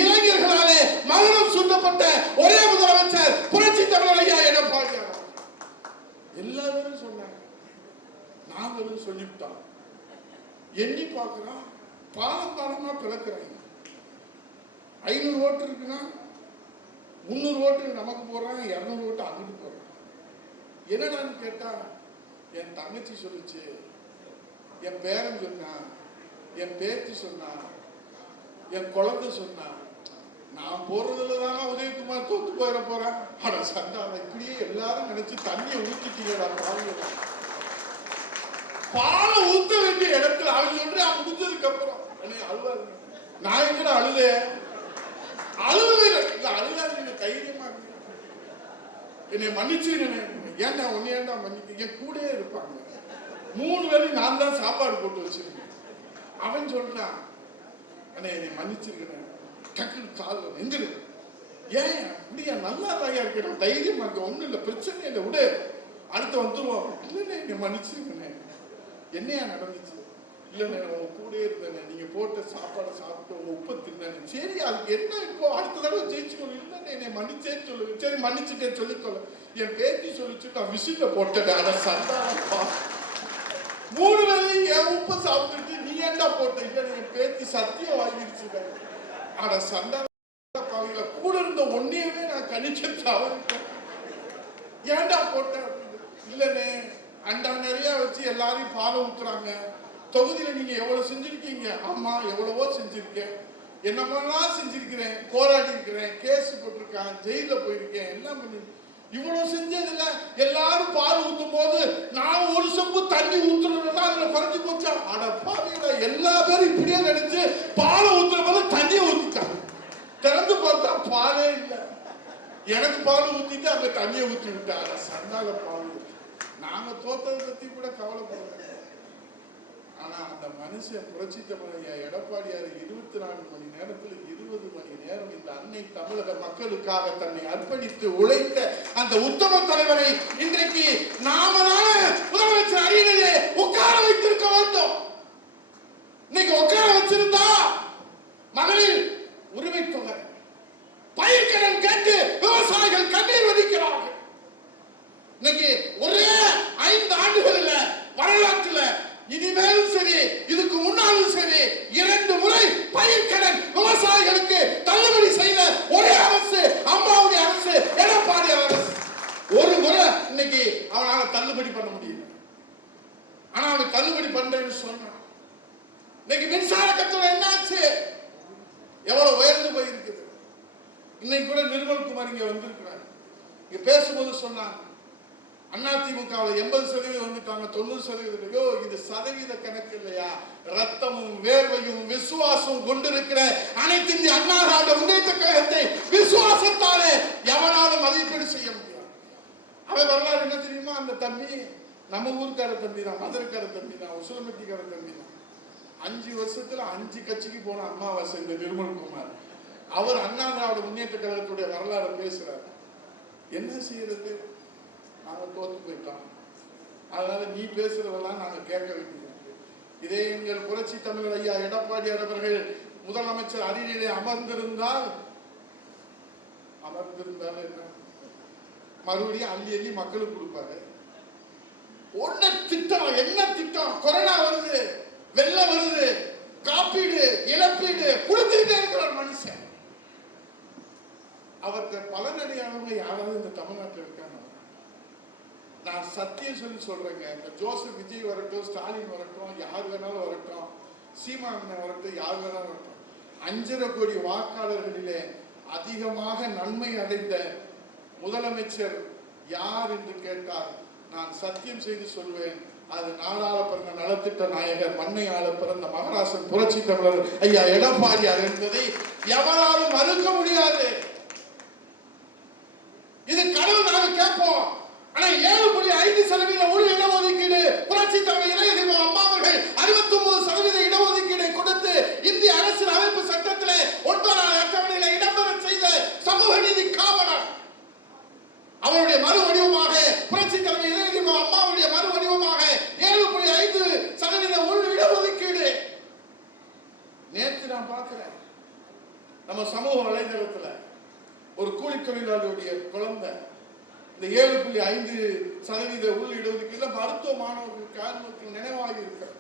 இளைஞர்களாலே மகனம் சூட்டப்பட்ட ஒரே முதலமைச்சர் புரட்சி தமிழர் ஐயா எடப்பாடியார். எல்லாரும் சொன்னாங்க, நாங்களும் சொல்லிவிட்டோம். எண்ணி பார்க்கிறோம், பாலம் பாலமா பிளக்குறாங்க. 500 ஓட்டு இருக்குன்னா 300 ஓட்டு நமக்கு போடுறாங்க, 200 ஓட்டு அங்கிட்டு போடுறாங்க. என்னடான்னு கேட்டா, என் தங்கச்சி சொல்லுச்சு, என் பேரன் சொன்னா, என் பேத்தி சொன்னா, என் குழந்தை சொன்னா, நான் போறதுல தானே உதயகுமார் தோத்து போயிட போறேன். ஆனா சண்டால இப்படியே எல்லாரும் நினைச்சு தண்ணியை ஊத்திட்டீங்கடா பாருங்க. பாலை ஊத்த வேண்டிய இடத்துல அவங்க சொல்ற முடிஞ்சதுக்கு அப்புறம் அழுவாது. நான் எங்கடா அழுதே? அழுவே இல்ல, அழுகாதீங்க, தைரியமா என்னை மன்னிச்சுங்க. ஏன்டா ஒன்னு ஏன்டா மன்னிக்க, கூட இருப்பாங்க. 3 வேளை நான் தான் சாப்பாடு போட்டு வச்சிருக்கேன். அவன் சொல்றான், அண்ணே என்னை மன்னிச்சிருக்கேன். டக்குன்னு கால் எந்திரு. ஏன் அப்படியா? நல்லா தாயா இருக்கணும், தைரியமா இருக்க, ஒண்ணும் இல்லை, பிரச்சனை இல்லை, விடு, அடுத்து வந்துருவோம். இல்லைண்ணே என்னை மன்னிச்சிருக்கண்ணே. என்னையா நடந்துச்சு? இல்லைண்ணே உங்க கூட இருந்தேண்ணே, நீங்க போட்ட சாப்பாடை சாப்பிட்டு உங்க உப்பு தின்னேன். சரி அதுக்கு என்ன இப்போ அடுத்த தடவை ஜெயிச்சுக்கணும். இல்லைண்ணே என்னை மன்னிச்சேன்னு சொல்லுங்க. சரி மன்னிச்சுட்டேன்னு சொல்லிக்கொள்ள. என் பேத்தி சொல்லிச்சு, நான் விசில போட்டேன். அதை சந்தானப்பா 3 வேளையும் என் உப்பு சாப்பிட்டுட்டு நீ ஏன்டா போட்ட? இல்லை என் பேத்தி சத்தியம் வாங்கிடுச்சு. ஆனா சந்தான பாவில கூட இருந்த ஒன்னையவே நான் கணிச்சு தவறிட்டேன். ஏன்டா போட்டேன்? இல்லைண்ணே அண்டா நிறைய வச்சு எல்லாரையும் பாலை ஊத்துறாங்க. தொகுதியில நீங்க எவ்வளவு செஞ்சிருக்கீங்க? ஆமா எவ்வளவோ செஞ்சிருக்கேன், என்னமெல்லாம் செஞ்சிருக்கிறேன், போராடி இருக்கிறேன், கேஸ் போட்டிருக்கேன், ஜெயில போயிருக்கேன், எல்லாம் பண்ணி இவ்வளவு செஞ்சதுல எல்லாரும் பால் ஊத்தும் போது நான் ஒரு சொம்பு தண்ணி ஊத்துறதுதான் அதுல குறைஞ்சு போச்சா? ஆனா பாவில எல்லா பேரும் இப்படியே நினைச்சு பாலை ஊத்துற போது தண்ணியை ஊத்திட்டாங்க. திறந்து பார்த்தா பாலே இல்லை. எனக்கு பால் ஊத்திட்டு அங்க தண்ணியை ஊத்தி விட்டாங்க. சண்டால பால். நாங்க தோத்ததை பத்தி கூட கவலைப்படுறோம். ஆனா அந்த மனுஷன் புரட்சி தமிழர் எடப்பாடியார் 24 மணி நேரத்துல 20 மணி நேரம் இந்த அன்னை தமிழக மக்களுக்காக தன்னை அர்ப்பணித்து உழைத்த அந்த உத்தம தலைவரை இன்றைக்கு நாம முதலமைச்சர் அரியணையிலே உட்கார வைத்திருக்க வேண்டும். இன்னைக்கு உட்கார வச்சிருந்தா மகளிர் உரிமை தொகை, பயிர்க்கடன் கேட்டு விவசாயிகள் கண்ணீர் வடிக்கிறார்கள். இன்னைக்கு ஒரே 5 ஆண்டுகளில் வரலாற்றுல இனிமேலும் சரி இதுக்கு முன்னாலும் சரி 2 முறை பயிர்க்கடன் விவசாயிகளுக்கு தள்ளுபடி செய்த ஒரே அரசு அம்மாவுடைய அரசு, எடப்பாடி அரசு. ஒரு முறை இன்னைக்கு அவனால தள்ளுபடி பண்ண முடியல. ஆனா அவனுக்கு தள்ளுபடி பண்றேன்னு சொன்னான். இன்னைக்கு மின்சார கட்டணம் என்னாச்சு? எவ்வளவு உயர்ந்து போயிருக்குது. இன்னைக்கு கூட நிர்மல்குமார் இங்க வந்திருக்கிறார். இங்க பேசும்போது சொன்னாங்க, அதிமுகவில் 80% வந்துட்டாங்க, 90%. இது சதவீத கணக்கு இல்லையா? ரத்தமும் வேர்வையும் விசுவாசமும் கொண்டிருக்கிற அனைத்து இந்திய அண்ணா திராவிட முன்னேற்ற கழகத்தை விசுவாசத்தாலே எவனாலும் மதிப்பீடு செய்ய முடியாது. அவன் வரலாறு என்ன தெரியுமா? அந்த தம்பி நம்ம ஊருக்கார தம்பி தான், மதுரைக்கார தம்பி தான், உசுலமட்டிக்கார தம்பி தான். 5 வருஷத்துல 5 கட்சிக்கு போன அம்மாவாசை இந்த நிர்மல்குமார். அவர் அண்ணா திராவிட முன்னேற்ற கழகத்துடைய வரலாறு பேசுறாரு. என்ன செய்யறது? நாங்க தோத்து போயிட்டோம். அதனால நீ பேசுறதெல்லாம் நாங்க கேட்க வேண்டியது. இதே எங்கள் புரட்சி தமிழர் ஐயா எடப்பாடியார் அவர்கள் முதலமைச்சர் அரியணையிலே அமர்ந்திருந்தால் என்ன மறுபடியும் அள்ளி அள்ளி மக்களுக்கு கொடுப்பாரு. ஒன்ன திட்டம், என்ன திட்டம்? கொரோனா வருது, வெள்ளம் வருது, காப்பீடு இழப்பீடு கொடுத்துக்கிட்டே இருக்கிறார் மனுஷன். அவருக்கு பலனடையானவங்க யாராவது இந்த தமிழ்நாட்டில் இருக்காங்க? நான் சத்தியம் சொல்லி சொல்றேங்க. இந்த ஜோசப் விஜய் வரட்டும், ஸ்டாலின் வரட்டும், யார் வேணாலும் வரட்டும், சீமான் வரட்டும், யார் வேணாலும் வரட்டும், 5.5 கோடி வாக்காளர்களிலே அதிகமாக நன்மை அடைந்த முதலமைச்சர் யார் என்று கேட்டால் நான் சத்தியம் செய்து சொல்வேன், அது நாடாள பிறந்த நலத்திட்ட நாயகர், மண்ணை ஆள பிறந்த மகாராஷ்டிரன் புரட்சி தமிழர் ஐயா எடப்பாடியார் என்பதை எவராலும் மறுக்க முடியாது. இது கடவுள் நாங்க கேட்போம். ஆனா 7.5% உள் இடஒதுக்கீடு புரட்சி தமிழர் இளைஞர் அம்மா அவர்கள் 69% இடஒதுக்கீடை கொடுத்து இந்திய அரசின் அமைப்பு சட்டத்திலே 9வது அட்டவணையில் இடம்பெற செய்த சமூக நீதி காவலர். அவருடைய மறு வடிவமாக நம்ம சமூக வலைதளத்துல ஒரு கூலி தொழிலாளியுடைய குழந்தை இந்த 7.5% உள் இடஒதுக்கீடுல மருத்துவ மாணவர்களுக்கு நினைவாகி இருக்கிறது.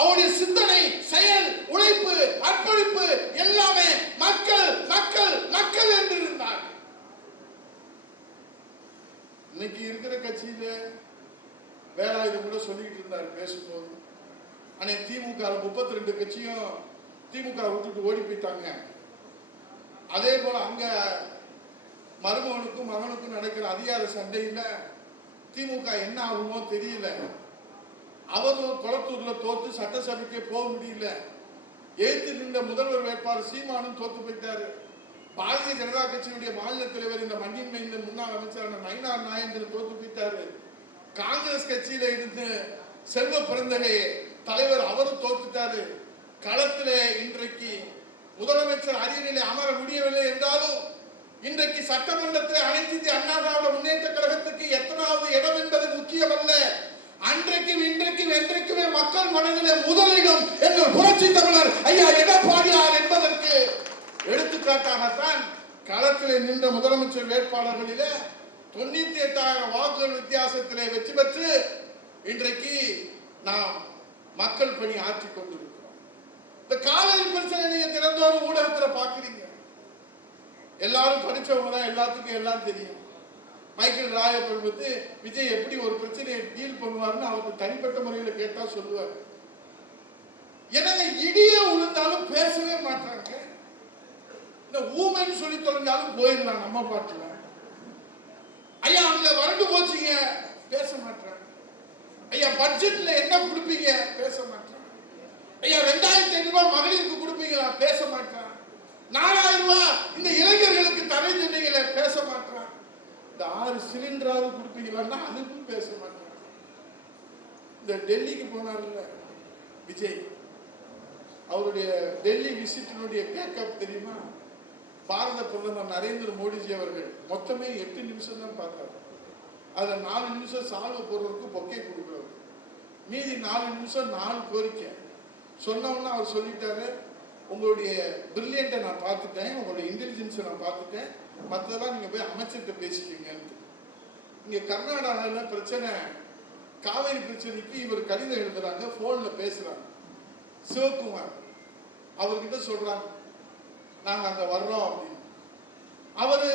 அவருடைய சிந்தனை, செயல், உழைப்பு, அர்ப்பணிப்பு எல்லாமே மக்கள் மக்கள் மக்கள் என்று இருந்தார். இன்னைக்கு இருக்கிற கட்சியில வேலாயுதம் கூட சொல்லிட்டு இருந்தார் பேசும்போது, ஆனா திமுக 32 கட்சியும் திமுக விட்டுட்டு ஓடி போயிட்டாங்க. அதே போல அங்க மருமகனுக்கும் மகனுக்கும் நடக்கிற அதிகார சண்டையில திமுக என்ன ஆகுமோ தெரியல. அவரும் கொளத்தூர்ல தோத்து சட்டசபைக்கே போக முடியல. எதிர்த்து நின்ற முதல்வர் வேட்பாளர் சீமானும் தோத்து போயிட்டாரு. பாரதிய ஜனதா கட்சியுடைய மாநில தலைவர் இந்த மண்ணின் முன்னாள் அமைச்சரான நயினார் நாகேந்திரன் தோத்து போயிட்டாரு. காங்கிரஸ் கட்சியில இருந்து செல்வ பிறந்தகை தலைவர் அவரும் தோத்துட்டாரு. களத்திலே இன்றைக்கு முதலமைச்சர் அரியணையிலே அமர முடியவில்லை என்றாலும் இன்றைக்கு சட்டமன்றத்தில் அனைத்து இந்திய அண்ணா திராவிட முன்னேற்ற கழகத்துக்கு எத்தனாவது இடம் என்பது முக்கியமல்ல. அன்றைக்கும் இன்றைக்கும் என்றைக்குமே மக்கள் மனதிலே முதலிடம் எங்கள் புரட்சி தமிழர் ஐயா எடப்பாடியார் என்பதற்கு எடுத்துக்காட்டாகத்தான் களத்திலே நின்ற முதலமைச்சர் வேட்பாளர்களிலே 98,000 வாக்குகள் வித்தியாசத்திலே வெற்றி பெற்று இன்றைக்கு நாம் மக்கள் பணி ஆற்றிக் கொண்டிருக்கிறோம். இந்த காவிரி பிரச்சனை நீங்க தினந்தோறும் ஊடகத்துல பாக்குறீங்க. எல்லாரும் படிச்சவங்க தான், எல்லாத்துக்கும் எல்லாம் தெரியும். மைக்கேல் ராயப்பன் வந்து விஜய் எப்படி ஒரு பிரச்சனையை டீல் பண்ணுவார்னு அவருக்கு தனிப்பட்ட முறையில் கேட்டா சொல்லுவார். எனவே இடியே உளுந்தாலும் பேசவே மாட்டாங்க. இந்த ஊமைன்னு சொல்லி தொலைஞ்சாலும் போயிடலாம் நம்ம பாட்டுல. ஐயா அங்க வறண்டு போச்சுங்க, பேச மாட்டாங்க. ஐயா பட்ஜெட்ல என்ன கொடுப்பீங்க, பேச மாட்டாங்க. ஐயா 2,500 ரூபாய் மகளிருக்கு கொடுப்பீங்களா, பேச மாட்டாங்க. 4,000 ரூபாய் இந்த இளைஞர்களுக்கு தடை சொன்னீங்களே, பேச மாட்டாங்க. இந்த 6 சிலிண்டராவது கொடுப்பீங்களான்னா அதுக்கும் பேச மாட்டாங்க. இந்த டெல்லிக்கு போனார்ல விஜய், அவருடைய டெல்லி விசிட்டினுடைய பேக்கப் தெரியுமா? பாரத பிரதமர் நரேந்திர மோடிஜி அவர்கள் மொத்தமே 8 நிமிஷம் தான் பார்த்தார். அதுல 4 நிமிஷம் சால்வ போடுறதுக்கு பொக்கே கொடுக்குறாரு. மீதி 4 நிமிஷம் 4 கோரிக்கை சொன்னவொன்னு அவர் சொல்லிட்டாரு, உங்களுடைய பிரில்லியன்ட்டை நான் பார்த்துட்டேன், உங்களுடைய இன்டெலிஜென்ஸை நான் பார்த்துட்டேன், மற்றதெல்லாம் நீங்க போய் அமைச்சர்கிட்ட பேசிக்கீங்க. இங்க கர்நாடகாவில் பிரச்சனை, காவேரி பிரச்சனைக்கு இவர் கடிதம் எழுதுறாங்க, போன்ல பேசுறாங்க. சிவகுமார் அவர்கிட்ட சொல்றாங்க நாங்க அங்க வர்றோம் அப்படின்னு. அவரு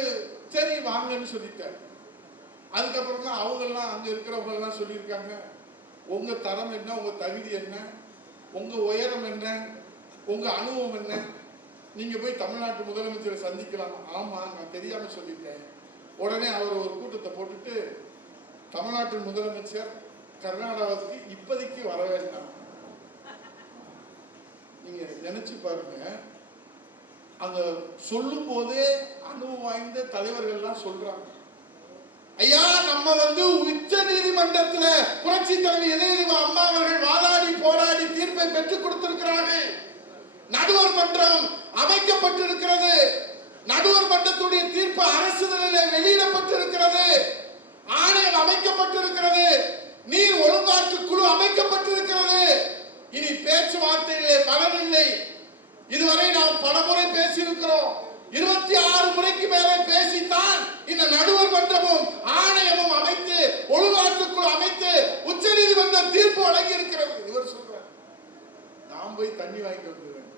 சரி வாங்கன்னு சொல்லிட்டார். அதுக்கப்புறம் தான் அவங்க எல்லாம் அங்க இருக்கிறவங்க எல்லாம் சொல்லியிருக்காங்க, உங்க தரம் என்ன, உங்க தகுதி என்ன, உங்க உயரம் என்ன, உங்க அனுபவம் என்ன, நீங்க போய் தமிழ்நாட்டு முதலமைச்சரை சந்திக்கலாம். ஆமா நான் தெரியாம சொல்லிட்டேன். உடனே அவர் ஒரு கூட்டத்தை போட்டுட்டு தமிழ்நாட்டு முதலமைச்சர் கர்நாடகாவுக்கு இப்போதைக்கு வர வேண்டாம். நீங்க நினைச்சு பாருங்க, அங்க சொல்லும் போதே அனுபவம் வாய்ந்த தலைவர்கள்லாம் சொல்றாங்க, ஐயா நம்ம வந்து உச்ச நீதிமன்றத்துல புரட்சி தலைவி இதயதீப அம்மா அவர்கள் வாதாடி போராடி தீர்ப்பை பெற்றுக் கொடுத்திருக்கிறார்கள். நடுவர் மன்றம் அமைக்கப்பட்டிருக்கிறது. நடுவர் மன்றத்துடைய தீர்ப்பு அரசுதலிலே வெளியிடப்பட்டிருக்கிறது. ஆணையம் அமைக்கப்பட்டிருக்கிறது. நீர் ஒழுங்காற்று குழு அமைக்கப்பட்டிருக்கிறது. இனி பேச்சுவார்த்தையிலே பலனில்லை. இதுவரை நாம் பலமுறை பேசியிருக்கிறோம். 26 முறைக்கு மேலே பேசித்தான் இந்த நடுவர் மன்றமும் ஆணையமும் அமைத்து ஒழுங்காற்றுக்குழு அமைத்து உச்ச நீதிமன்ற தீர்ப்பு வழங்கி இருக்கிறது. இவர் சொல்றார் நாம் போய் தண்ணி வாங்கிட்டு வந்துடுவேன்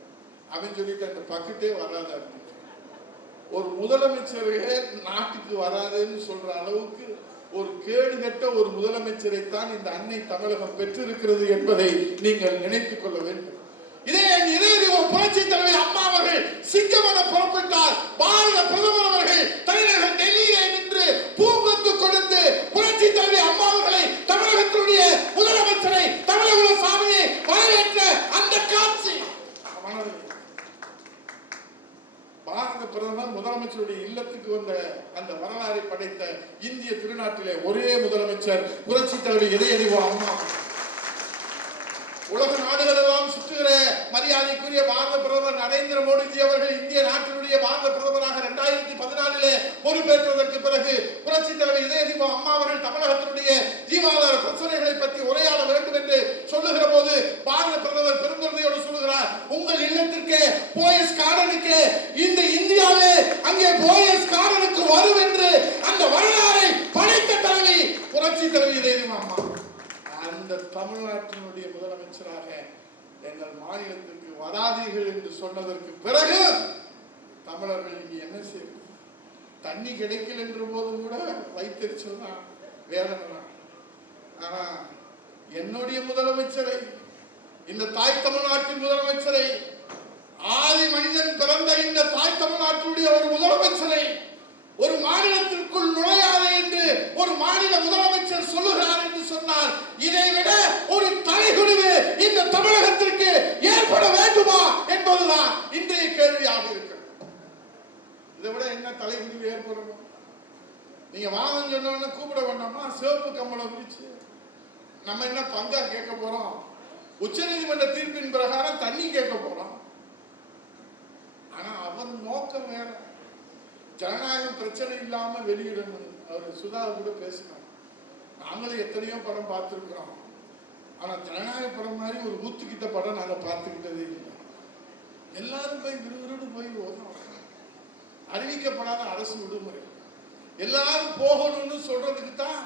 அப்படின்னு சொல்லிட்டு அந்த பக்கத்தே வராது. ஒரு முதலமைச்சரே நாட்டுக்கு வராதுன்னு சொல்ற அளவுக்கு ஒரு கேடுகட்ட ஒரு முதலமைச்சரைத்தான் இந்த அன்னை தமிழகம் பெற்றிருக்கிறது என்பதை நீங்கள் நினைத்துக் கொள்ள வேண்டும். இதே இதயதீபம் புரட்சி தலைவி அம்மா அவர்கள் சிங்கமென புறப்பட்டார். பாரத பிரதமர் அவர்கள் தலைநகர் டெல்லியிலே நின்று பூங்கொத்து கொடுத்து புரட்சி தலைவி அம்மா அவர்களை தமிழகத்தினுடைய முதலமைச்சரை தமிழக சாமியை வரவேற்ற அந்த காட்சி பாரத பிரதமர் முதலமைச்சருடைய இல்லத்துக்கு வந்த அந்த வரலாறை படைத்த இந்திய திருநாட்டிலே ஒரே முதலமைச்சர் புரட்சி தலைவி இதயதீபம் அம்மா. உலக நாடுகள் எல்லாம் சுற்றுகிற மரியாதைக்குரிய பாரத பிரதமர் நரேந்திர மோடிஜி அவர்கள் இந்திய நாட்டினுடைய பாரத பிரதமராக 2014 பொறுப்பேற்றதற்கு பிறகு புரட்சி தலைவர் இதயதீப அம்மா அவர்கள் தமிழகத்தினுடைய ஜீவாதார பிரச்சனைகளை பற்றி உரையாட வேண்டும் என்று சொல்லுகிற போது பாரத பிரதமர் பெருந்தன்மையோடு சொல்லுகிறார், உங்கள் இல்லத்திற்கே போயஸ் கார்டனுக்கு இந்த இந்தியாவே அங்கே போயஸ் கார்டனுக்கு வரும் என்று அந்த வரலாறை படைத்த தலைவி புரட்சி தலைவி ஜெயலலிதா அம்மா. அந்த தமிழ்நாட்டினுடைய முதலமைச்சராக எங்கள் மாநிலத்திற்கு வராதீர்கள் என்று சொன்னதற்கு பிறகு தமிழர்கள் இங்கு என்ன செய்யும்? தண்ணி கிடைக்கல என்ற போது கூட வைத்தறிச்சல் தான், வேதனை தான். ஆனா என்னுடைய முதலமைச்சரை, இந்த தாய் தமிழ்நாட்டின் முதலமைச்சரை, ஆதி மனிதன் பிறந்த இந்த தாய் தமிழ்நாட்டுடைய ஒரு முதலமைச்சரை ஒரு மாநிலத்திற்குள் நுழையாது என்று ஒரு மாநில முதலமைச்சர் சொல்லுகிறார் என்று சொன்னார். இதை விட ஒரு தலைகுனிவு இந்த தமிழகத்திற்கு ஏற்பட வேண்டுமா என்பதுதான் இன்றைய கேள்வியாக இருக்கிறது. இதை விட என்ன தலைகுனிவு ஏற்படணும்? நீங்க வாங்க சொன்ன கூப்பிட வேண்டாமா? சிவப்பு கம்பளம் விரிச்சு நம்ம என்ன பங்கா கேட்க போறோம்? உச்ச நீதிமன்ற தீர்ப்பின் பிரகாரம் தண்ணி கேட்க போறோம். ஆனா அவர் நோக்கம் வேற. ஜனநாயகம் பிரச்சனை இல்லாம வெளியிடணும். அவர் சுதா கூட பேசினார். நாங்களும் எத்தனையோ படம் பார்த்திருக்கிறோம். ஆனா ஜனநாயக படம் மாதிரி ஒரு ஊத்துக்கிட்ட படம் நாங்க பார்த்துக்கிட்டதே இல்லை. எல்லாரும் போய் விறுவிறுன்னு போய் ஓதும். அறிவிக்கப்படாத அரசு விடுமுறை எல்லாரும் போகணும்னு சொல்றதுக்கு தான்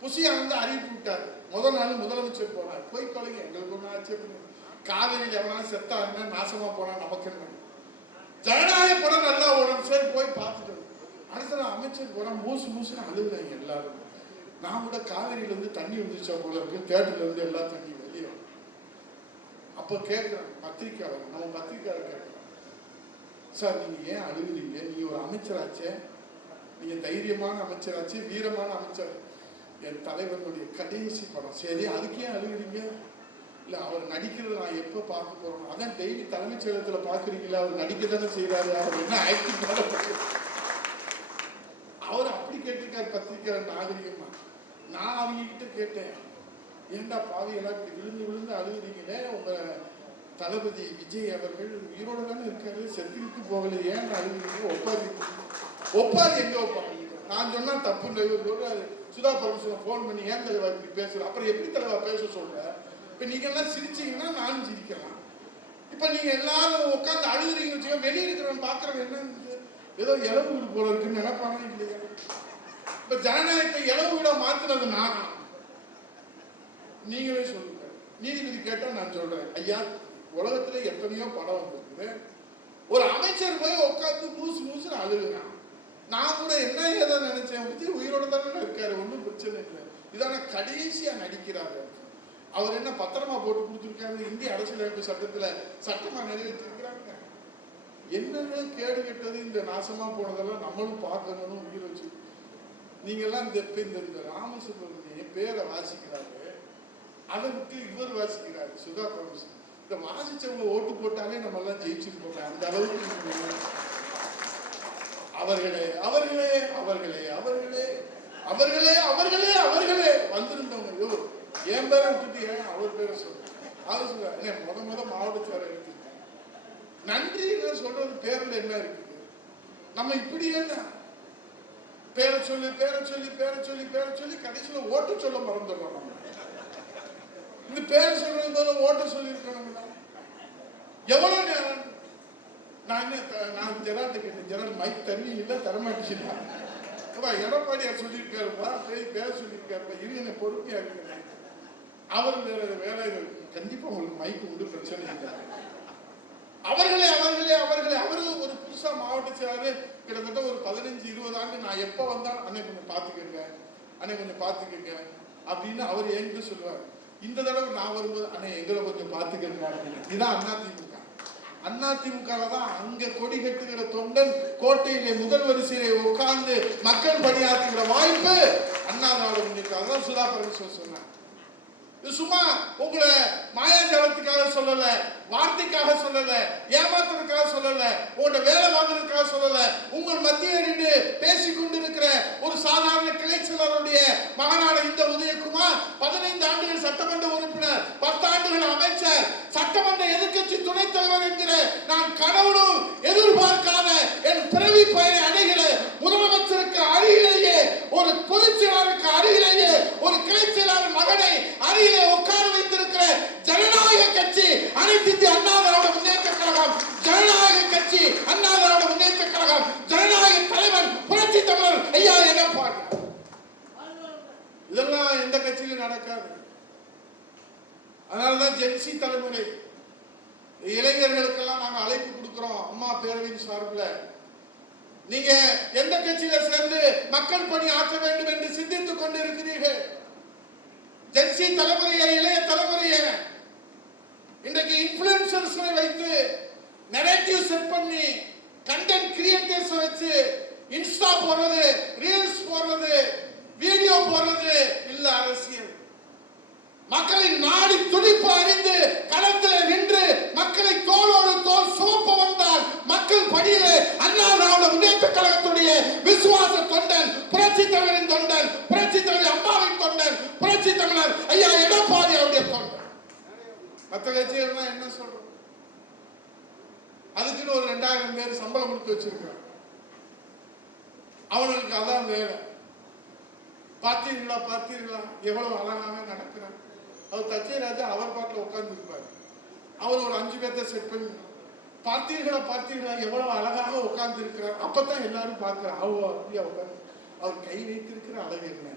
புசியா வந்து அறிவிப்பு விட்டார். முதல் நாள் முதலமைச்சர் போனார். போய் தொலைங்க, எங்களுக்கு ஒன்றும் ஆட்சேபம். காவிரியில் எவனாலும் செத்தா என்ன, நாசமா போனா நமக்கு என்ன? ஜனநாயக படம் நல்லா ஓடும். சரி போய் பார்த்துட்டு அடுத்த அமைச்சர் போறான். மூசுன்னு அழுகுறாங்க எல்லாரும். நான் கூட காவிரியில இருந்து தண்ணி வந்துச்சா போல இருக்கு, தேட்டர்ல இருந்து எல்லா தண்ணி வெளியே. அப்ப கேட்கிறேன் பத்திரிக்கையாளர், நம்ம பத்திரிக்கையாளர் கேட்கிறோம், சார் நீங்க ஏன் அழுகுறீங்க? நீங்க ஒரு அமைச்சராச்சே, நீங்க தைரியமான அமைச்சராச்சு, வீரமான அமைச்சர். என் தலைவனுடைய கடைசி படம். சரி அதுக்கு ஏன் அழுகுறீங்க? இல்ல அவர் நடிக்கிறது நான் எப்ப பார்க்க போறோம்? அதான் டெய்லி தலைமைச் செயலகத்துல பாக்குறீங்களா, அவர் நடிக்க தானே செய்யறாரு, அவர் என்ன ஆக்டிங் அவர் அப்படி கேட்டிருக்காரு பத்திரிக்கையாளர் நாகரிகமா. நான் அவங்க கிட்ட கேட்டேன், ஏண்டா பாவி எல்லாம் இப்படி விழுந்து விழுந்து அழுகுறீங்களே, உங்க தளபதி விஜய் அவர்கள் உயிரோட தானே இருக்காரு, செத்துக்கிட்டு போகல, ஏன் அழுகுறீங்க? ஒப்பாரி எங்க ஒப்பாரி? நான் சொன்னா தப்பு. சுதா பரமேஸ்வரன் போன் பண்ணி ஏன் தலைவா இப்படி பேசுற, அப்புறம் எப்படி தலைவா பேச சொல்ற? இப்ப நீங்க எல்லாம் சிரிச்சீங்கன்னா நானும் சிரிக்கலாம். இப்ப நீங்க எல்லாரும் உட்காந்து அழுகுறீங்கன்னு வச்சுக்கோங்க, வெளியே இருக்கிறவன் பாக்குறவன் என்ன, ஏதோ இளவு வீடு போல இருக்குன்னு நினைப்பாங்க இல்லையா? இப்ப ஜனநாயகத்தை இளவு வீட மாத்துனது நானா? நீங்களே சொல்லுங்க. நீதிபதி கேட்டா நான் சொல்றேன், ஐயா உலகத்துல எத்தனையோ படம் வந்திருக்கு, ஒரு அமைச்சர் போய் உட்காந்து மூசுன்னு அழுகுறான். நான் கூட என்ன ஏதோ நினைச்சேன், விஜய் உயிரோட தானே இருக்காரு, ஒன்றும் பிரச்சனை இல்லை, இதான கடைசியா நடிக்கிறாரு. அவர் என்ன பத்திரமா போட்டு கொடுத்துருக்காரு, இந்திய அரசியலமைப்பு சட்டத்துல சட்டமா நிறைவேற்றிருக்கிறாங்க. என்னென்ன கேடு கெட்டது இந்த நாசமா போனதெல்லாம் நம்மளும் பார்க்கணும்னு உயிர் வச்சு. நீங்க எல்லாம் இந்த ராமசுப்ரமணிய பேரை வாசிக்கிறாரு, அதை விட்டு இவர் வாசிக்கிறாரு சுதா பரமேஸ்வரன். இந்த வாசிச்சவங்க ஓட்டு போட்டாலே நம்ம எல்லாம் ஜெயிச்சிருப்போம். அந்த அளவுக்கு அவர்களே அவர்களே அவர்களே அவர்களே அவர்களே அவர்களே அவர்களே வந்திருந்தவங்க. என் பேரை விட்டுட்டு ஏன் அவர் பேரை சொல்ற? அவர் சொல்ற முத மாவட்ட சேர எடுத்துருக்கேன். நன்றி சொல்றது பேர்ல என்ன இருக்குது? நம்ம இப்படி என்ன பேரை சொல்லி பேரை சொல்லி பேரை சொல்லி பேரை சொல்லி கடைசியில ஓட்டு சொல்ல மறந்துடுறோம். நம்ம இந்த பேரை சொல்றது போல ஓட்ட சொல்லி இருக்கணும். எவ்வளவு நேரம் நான் ஜெரால்ட்ட கேட்டேன், ஜெரால் மைக் தண்ணி இல்லை தரமாட்டீங்களா? எடப்பாடியார் சொல்லியிருக்காருப்பா, பேர் சொல்லியிருக்காருப்பா, இருங்க பொறுமையா இருக்கிறேன். அவர் வேலை கண்டிப்பா உங்களுக்கு மைக்கு உண்டு, பிரச்சனை இல்லை. அவர்களே அவர்களே அவர்களே அவரு ஒரு புதுசா மாவட்ட செயலாளர் கிட்டத்தட்ட ஒரு 15-20 ஆண்டு நான் எப்ப வந்தாலும் அண்ணே கொஞ்சம் பாத்துக்கங்க, அண்ணே கொஞ்சம் பாத்துக்கங்க அப்படின்னு அவர் என்கிட்ட சொல்லுவார். இந்த தடவை நான் வரும்போது அண்ணே எங்களை கொஞ்சம் பாத்துக்கங்க. இதுதான் அதிமுக. அதிமுக தான் அங்க கொடி கட்டுகிற தொண்டன் கோட்டையிலே முதல் வரிசையிலே உட்கார்ந்து மக்கள் பணியாற்றுகிற வாய்ப்பு அண்ணா திராவிட முன்னேற்ற கழகம். அதான் சுதா பரமேஸ்வரன் சொன்னார். இது சும்மா உங்களை மாயாஜாலத்துக்காக சொல்லல, வார்த்தைக்காக சொல்லல, ஏமாத்துறதுக்காக சொல்லல, உங்களோட வேலை வாங்குறதுக்காக சொல்லல. உங்கள் மத்திய நின்று பேசிக் கொண்டிருக்கிற ஒரு சாதாரண கிளை செயலாளருடைய மகனான இந்த உதயகுமார் 15 ஆண்டுகள் சட்டமன்ற உறுப்பினர், 10 ஆண்டுகள் அமைச்சர், சட்டமன்ற எதிர்க்கட்சி துணைத் தலைவர் என்கிற நான் கனவுடும் எதிர்பார்க்காத என் பிறவி பயனை அடைகிற முதலமைச்சருக்கு அருகிலேயே, ஒரு பொதுச் செயலாளருக்கு அருகிலேயே, ஒரு கிளை செயலாளர் மகனை அருகிலே உட்கார வைத்திருக்கிற ஜனநாயக கட்சி அனைத்து இந்திய அண்ணா திராவிட முன்னேற்ற கழகம் ஜனநாயக கட்சி. அதனாலதான் ஜென்சி தலைமுறை இளைஞர்களுக்கெல்லாம் நாங்க அழைப்பு கொடுக்கிறோம். அம்மா பேரவையின் சார்பில் நீங்க எந்த கட்சியில சேர்ந்து மக்கள் பணி ஆற்ற வேண்டும் என்று சிந்தித்துக் கொண்டிருக்கிறீர்கள்? ஜென்சி தலைமுறையை, இளைய தலைமுறையை இன்றைக்கு இன்ஃப்ளூயன்சர்ஸை வைத்து நரேட்டிவ் செட் பண்ணி கண்டென்ட் கிரியேட்டர்ஸ் வச்சு இன்ஸ்டா போடுறது, ரீல்ஸ் போடுறது, வீடியோ போடுறது இல்ல அரசியல். மக்களின் நாடி துடிப்பு அறிந்து களத்தில் நின்று மக்களை தோளோடு தோள் சுமப்ப வந்தால் மக்கள் பணியிலே அண்ணா திராவிட முன்னேற்ற கழகத்துடைய விசுவாச தொண்டன், புரட்சி தமிழரின் தொண்டன், புரட்சி தமிழ் அம்மாவின் தொண்டன், புரட்சி தமிழர் ஐயா எடப்பாடி அவருடைய தொண்டன். மற்ற கட்சிகள்னா என்ன சொல்றோம்? அதுக்குன்னு ஒரு 2000 பேர் சம்பளம் கொடுத்து வச்சிருக்காங்க. அவனுக்கு அதான் வேலை. பார்த்தீர்களா பார்த்தீர்களா எவ்வளவு அழகாக நடக்கிறார். அவர் தச்சைராஜா அவர் பாட்டில் உட்கார்ந்து இருப்பார். அவர் ஒரு 5 பேர்த்த செட் பண்ணி பார்த்தீர்களா பார்த்தீர்களா எவ்வளவு அழகாக உட்கார்ந்து இருக்கிறார். அப்பதான் எல்லாரும் பார்க்கிறார். அப்படியா உட்கார்ந்து அவர் கை வைத்திருக்கிற அழகு என்ன,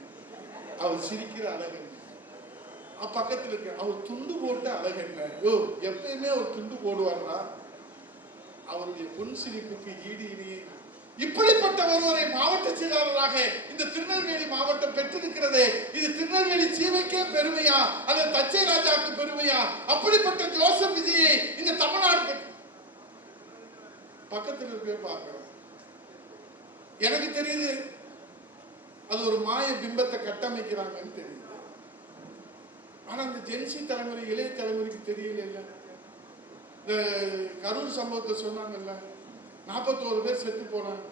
அவர் சிரிக்கிற அழகு என்ன, பக்கத்தில் இருக்க அவர் துண்டு போட்ட அழகு என்ன. எப்பயுமே அவர் துண்டு போடுவார்னா அவருடைய பொன் சிரிப்புக்கு ஈடு இணையே. இப்படிப்பட்ட ஒருவரை மாவட்ட செயலாளராக இந்த திருநெல்வேலி மாவட்டம் பெற்றிருக்கிறது. இது திருநெல்வேலி சீமைக்கே பெருமையா அல்லது தச்சை ராஜாவுக்கு பெருமையா? அப்படிப்பட்ட ஜோசப் விஜயை இந்த தமிழ்நாடு பக்கத்தில் இருக்க பார்க்கிறோம். எனக்கு தெரியுது அது ஒரு மாய பிம்பத்தை கட்டமைக்கிறாங்கன்னு தெரியுது. ஆனா இந்த ஜென்சி தலைமுறை, இளைய தலைமுறைக்கு தெரியல. இந்த கரூர் சம்பவத்தை சொன்னாங்கல்ல, 41 பேர் செத்து போனாங்க.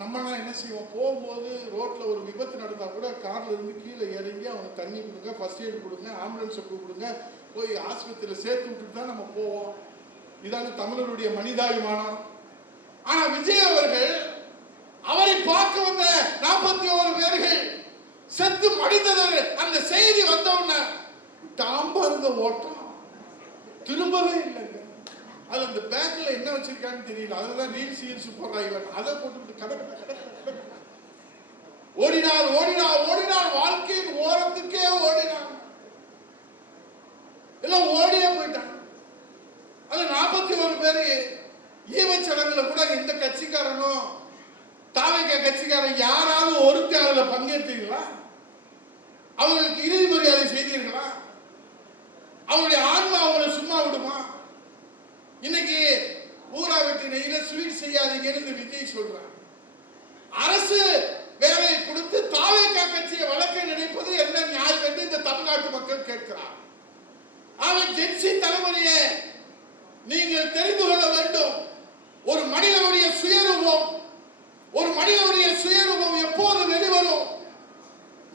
நம்மலாம் என்ன செய்வோம்? போகும்போது ரோட்ல ஒரு விபத்து நடந்தா கூட கார்ல இருந்து கீழே இறங்கி அவனுக்கு தண்ணி கொடுங்க, ஃபர்ஸ்ட் எய்ட் கொடுங்க, ஆம்புலன்ஸை கூப்பிடுங்க, போய் ஆஸ்பத்திரியில் சேர்த்து விட்டுட்டு தான் நம்ம போவோம். இதான தமிழருடைய மனிதாபிமானம். ஆனா விஜய் அவர்கள் அவரை பார்க்க வந்த 41 பேர்கள் செத்து மடிந்தது அந்த செய்தி வந்தவுடனே தாம்பாருங்க ஓட்டம் திரும்பவே இல்லைங்க. அது அந்த பேக்ல என்ன வச்சிருக்கான்னு தெரியல. அதுதான் ரீல்ஸ் போடுறாங்க. அதை போட்டுக்கிட்டு கடை ஓடினார் ஓடினார் ஓடினார். வாழ்க்கையின் ஓரத்துக்கே ஓடினார். எல்லாம் ஓடியே போயிட்டாங்க. அது 41 பேரு ஈவச்சடங்குல கூட எந்த கட்சிக்காரனும் தாவேக கட்சிக்காரன் யாராவது ஒருத்தி அதுல பங்கேற்றீங்களா? அவர்களுக்கு இறுதி மரியாதை செய்தீர்களா? அவருடைய ஆன்மா அவங்களை சும்மா விடுமா? இன்னைக்கு ஊரா வெட்டி நெய்யில ஸ்வீட் செய்யாதீங்கன்னு விஜய் சொல்றாங்க. அரசு வேலையை கொடுத்து தாவேக கட்சியை வளர்க்க நினைப்பது என்ன நியாயம் என்று இந்த தமிழ்நாட்டு மக்கள் கேட்கிறார். அவன் ஜென்சி தலைமுறையை நீங்கள் தெரிந்து கொள்ள வேண்டும். ஒரு மனிதனுடைய சுயரூபம், ஒரு மனிதனுடைய சுயரூபம் எப்போது வெளிவரும்?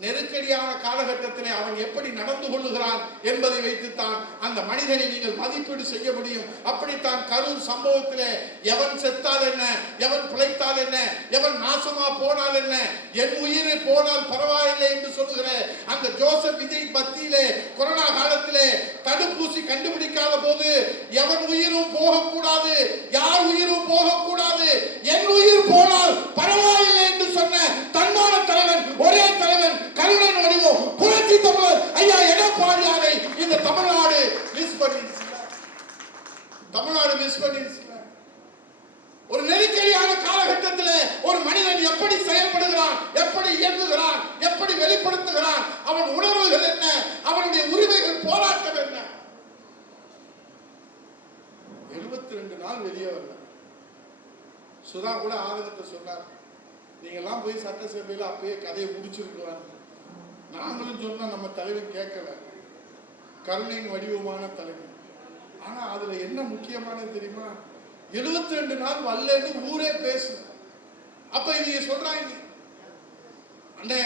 நெருக்கடியான காலகட்டத்திலே அவன் எப்படி நடந்து கொள்ளுகிறான் என்பதை வைத்துத்தான் அந்த மனிதனை நீங்கள் மதிப்பீடு செய்ய முடியும். அப்படித்தான் கரூர் சம்பவத்திலே எவன் செத்தால் என்ன, எவன் பிழைத்தால் என்ன, எவன் நாசமா போனால் என்ன, என் உயிரை போனால் பரவாயில்லை என்று சொல்லுகிற அந்த ஜோசப் விஜய் மத்தியிலே கொரோனா காலத்திலே தடுப்பூசி கண்டுபிடிக்காத போது எவன் உயிரும் போகக்கூடாது, யார் உயிரும் போகக்கூடாது, என் உயிர் போனால் பரவாயில்லை என்று சொன்ன தன்மான தலைவன், ஒரே தலைவன், கருணன் வடிவம், புரட்சி தமிழர் ஐயா எடப்பாடியாரை இந்த தமிழ்நாடு மிஸ் பண்ணிருச்சு. ஒரு நெருக்கடியான காலகட்டத்தில் ஒரு மனிதன் எப்படி செயல்படுகிறான், எப்படி இயங்குகிறான், எப்படி வெளிப்படுத்துகிறான், அவன் உணர்வுகள் என்ன, அவனுடைய உரிமைகள் போராட்டம் என்ன? 72 நாள் வெளியே வரல. சுதா கூட ஆதரத்தை சொன்னார், நீங்க எல்லாம் போய் சட்டசபையில் அப்பயே கதையை முடிச்சிருக்கலாம். நாங்களும் சொன்னா நம்ம தலைவன் கேட்கல, கருணையின் வடிவமான தலைவன். ஆனா அதுல என்ன முக்கியமானது தெரியுமா? 72 நாள் வரலன்னு ஊரே பேசு. அப்ப இவங்க சொல்றாங்க, அண்ணே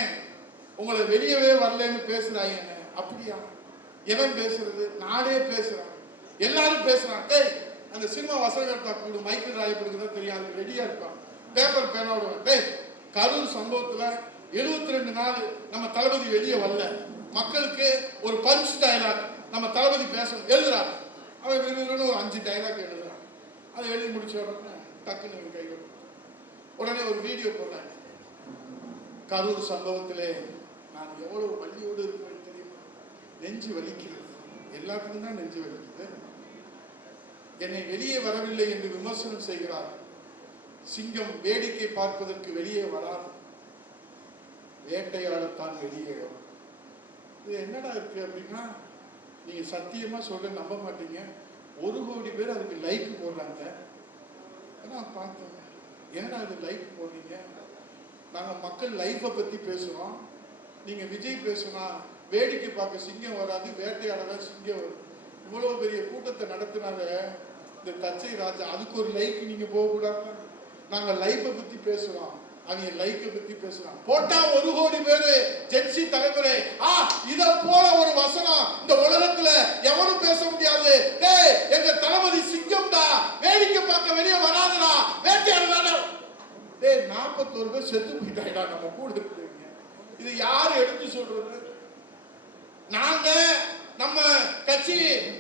உங்களை வெளியவே வரலன்னு பேசுறாங்க. அப்படியா? எவன் பேசுறது? நாடே பேசுறான், எல்லாரும் பேசுறான். அந்த சினிமா வசனகர்த்தா கூடு மைக்கேல் ராயப்படுக்கு தான் தெரியும், அதுக்கு ரெடியா இருப்பான் பேப்பர் பேனோட. கரூர் சம்பவத்துல 72 நாள் நம்ம தளபதி வெளியே வரல, மக்களுக்கு ஒரு பஞ்ச் டயலாக் நம்ம தளபதி பேசணும் எழுதுறான். அவன் ஒரு 5 டயலாக் எழுதுறான். அதை எழுதி முடிச்ச உடனே டக்குன்னு கை உடனே ஒரு வீடியோ போடுறாங்க. கரூர் சம்பவத்திலே நான் எவ்வளவு வலியோடு இருக்கிறேன் தெரியுமா? நெஞ்சு வலிக்கிறது. எல்லாத்துக்கும் தான் நெஞ்சு வலிக்குது. என்னை வெளியே வரவில்லை என்று விமர்சனம் செய்கிறார். சிங்கம் வேடிக்கை பார்ப்பதற்கு வெளியே வராது, வேட்டையாடத்தான் வெளியே வரும். இது என்னடா இருக்கு அப்படின்னா, நீங்க சத்தியமா சொல்ல நம்ப மாட்டீங்க, 1 கோடி பேர் அதுக்கு லைக் போடுறாங்க. நான் பார்த்தேன், என்னடா அது லைக் போடுறீங்க? நாங்க மக்கள் லைஃபை பத்தி பேசுறோம், நீங்க விஜய் பேசுனா வேடிக்கை பார்க்க சிங்கம் வராது, வேட்டையாடதான் சிங்கம் வரும். இவ்வளவு பெரிய கூட்டத்தை நடத்தினாங்க இந்த தச்சை ராஜா, அதுக்கு ஒரு லைக் நீங்க போக கூடாது. நாங்க லைஃபை பத்தி பேசுறோம், அவங்க லைக்கை பத்தி பேசுறாங்க. போட்டா 1 கோடி பேரு ஜென்சி தலைமுறை. இத போல ஒரு வசனம் இந்த உலகத்துல எவனும் பேச முடியாது. டேய், எங்க தளபதி சிங்கம்டா, வேடிக்கை பார்க்க வெளியே வராதுடா, வேட்டையாடுடா. டேய், 41 பேர் செத்து போயிட்டாடா நம்ம கூட இருக்கிறீங்க. இது யாரு எடுத்து சொல்றது? நாங்க நம்ம கட்சி,